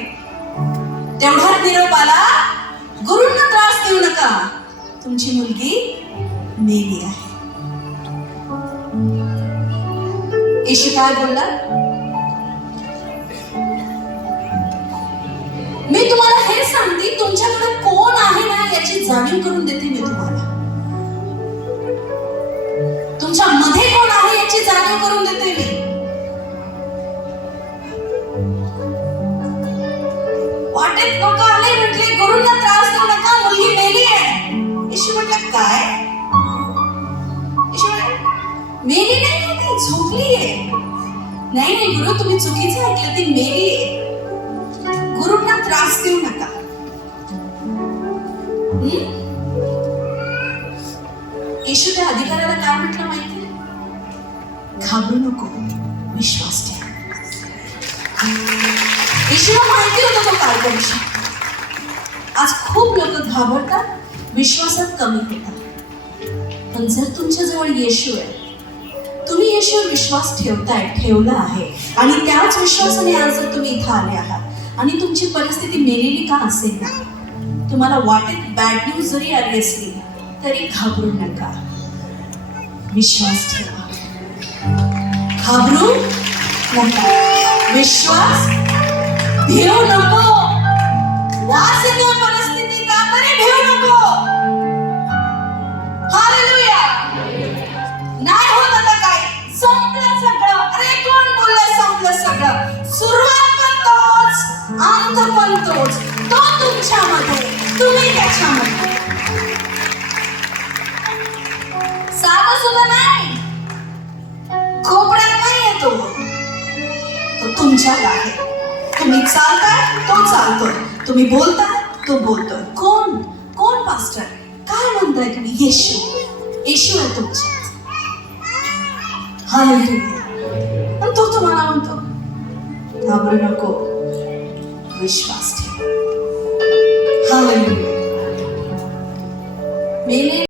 तेवढ्यात निरोप आला, गुरूंना त्रास देऊ नका, तुमची मुलगी मेली आहे. येशू काय बोलला? मी तुम्हाला हे सांगते, तुमच्याकडे कोण आहे ना याची जाणीव करून देते मी तुम्हाला. तुमच्या मध्ये कोण आहे याची जाणीव करून देते मी. वाटेत लोक आले, म्हटले गुरूंना त्रास देऊ नका, मुलगी मेली आहे. येशू म्हटलं, काय? येशू म्हटलं, मेली नाही, ती झोपली आहे. नाही नाही गुरु, तुम्ही चुकीचं ऐकलं, ती मेली आहे. गुरूंना त्रास देऊ नका. येशू त्या अधिकाऱ्याला काय म्हटलं माहिती? घाबरू नको, विश्वास ठेव. येशूला माहिती होतं तो काय करू शकतो. आज खूप लोक घाबरतात, विश्वासात कमी होतात. पण जर तुमच्या जवळ येशू आहे, तुम्ही येशूवर विश्वास ठेवला आहे, आणि त्याच विश्वासाने आज जर तुम्ही इथं आले आहात आणि तुमची परिस्थिती मेलेली का असेल ना, तुम्हाला वाटेत बॅड न्यूज जरी आली असली तरी घाबरू नका, विश्वास ठेवा. घाबरू नका, विश्वास ठेवू नको. वास येतो परिस्थितीचा तरी ठेवू नको. हालेलुया. नाही होत आता काय, संपलं सगळं. अरे कोण बोललं संपलं सगळं? सुरुवात पण तोच, अंत पण तोच. तो तुमच्यामध्ये, तुम्ही त्याच्यामध्ये. साधा सुद्धा नाही, कोपऱ्यात नाही येतो, तो तुमच्यात आहे. तुम्ही चालताय, तो चालतोय. तुम्ही बोलताय, तो बोलतोय. कोण कोण पास्टर? काय म्हणताय तुम्ही? येशू. येशू आहे तुमच्यात. हालेलुया. पण तो तुम्हाला म्हणतो, घाबरू नको, विश्वास ठेव. हालेलुया. मेले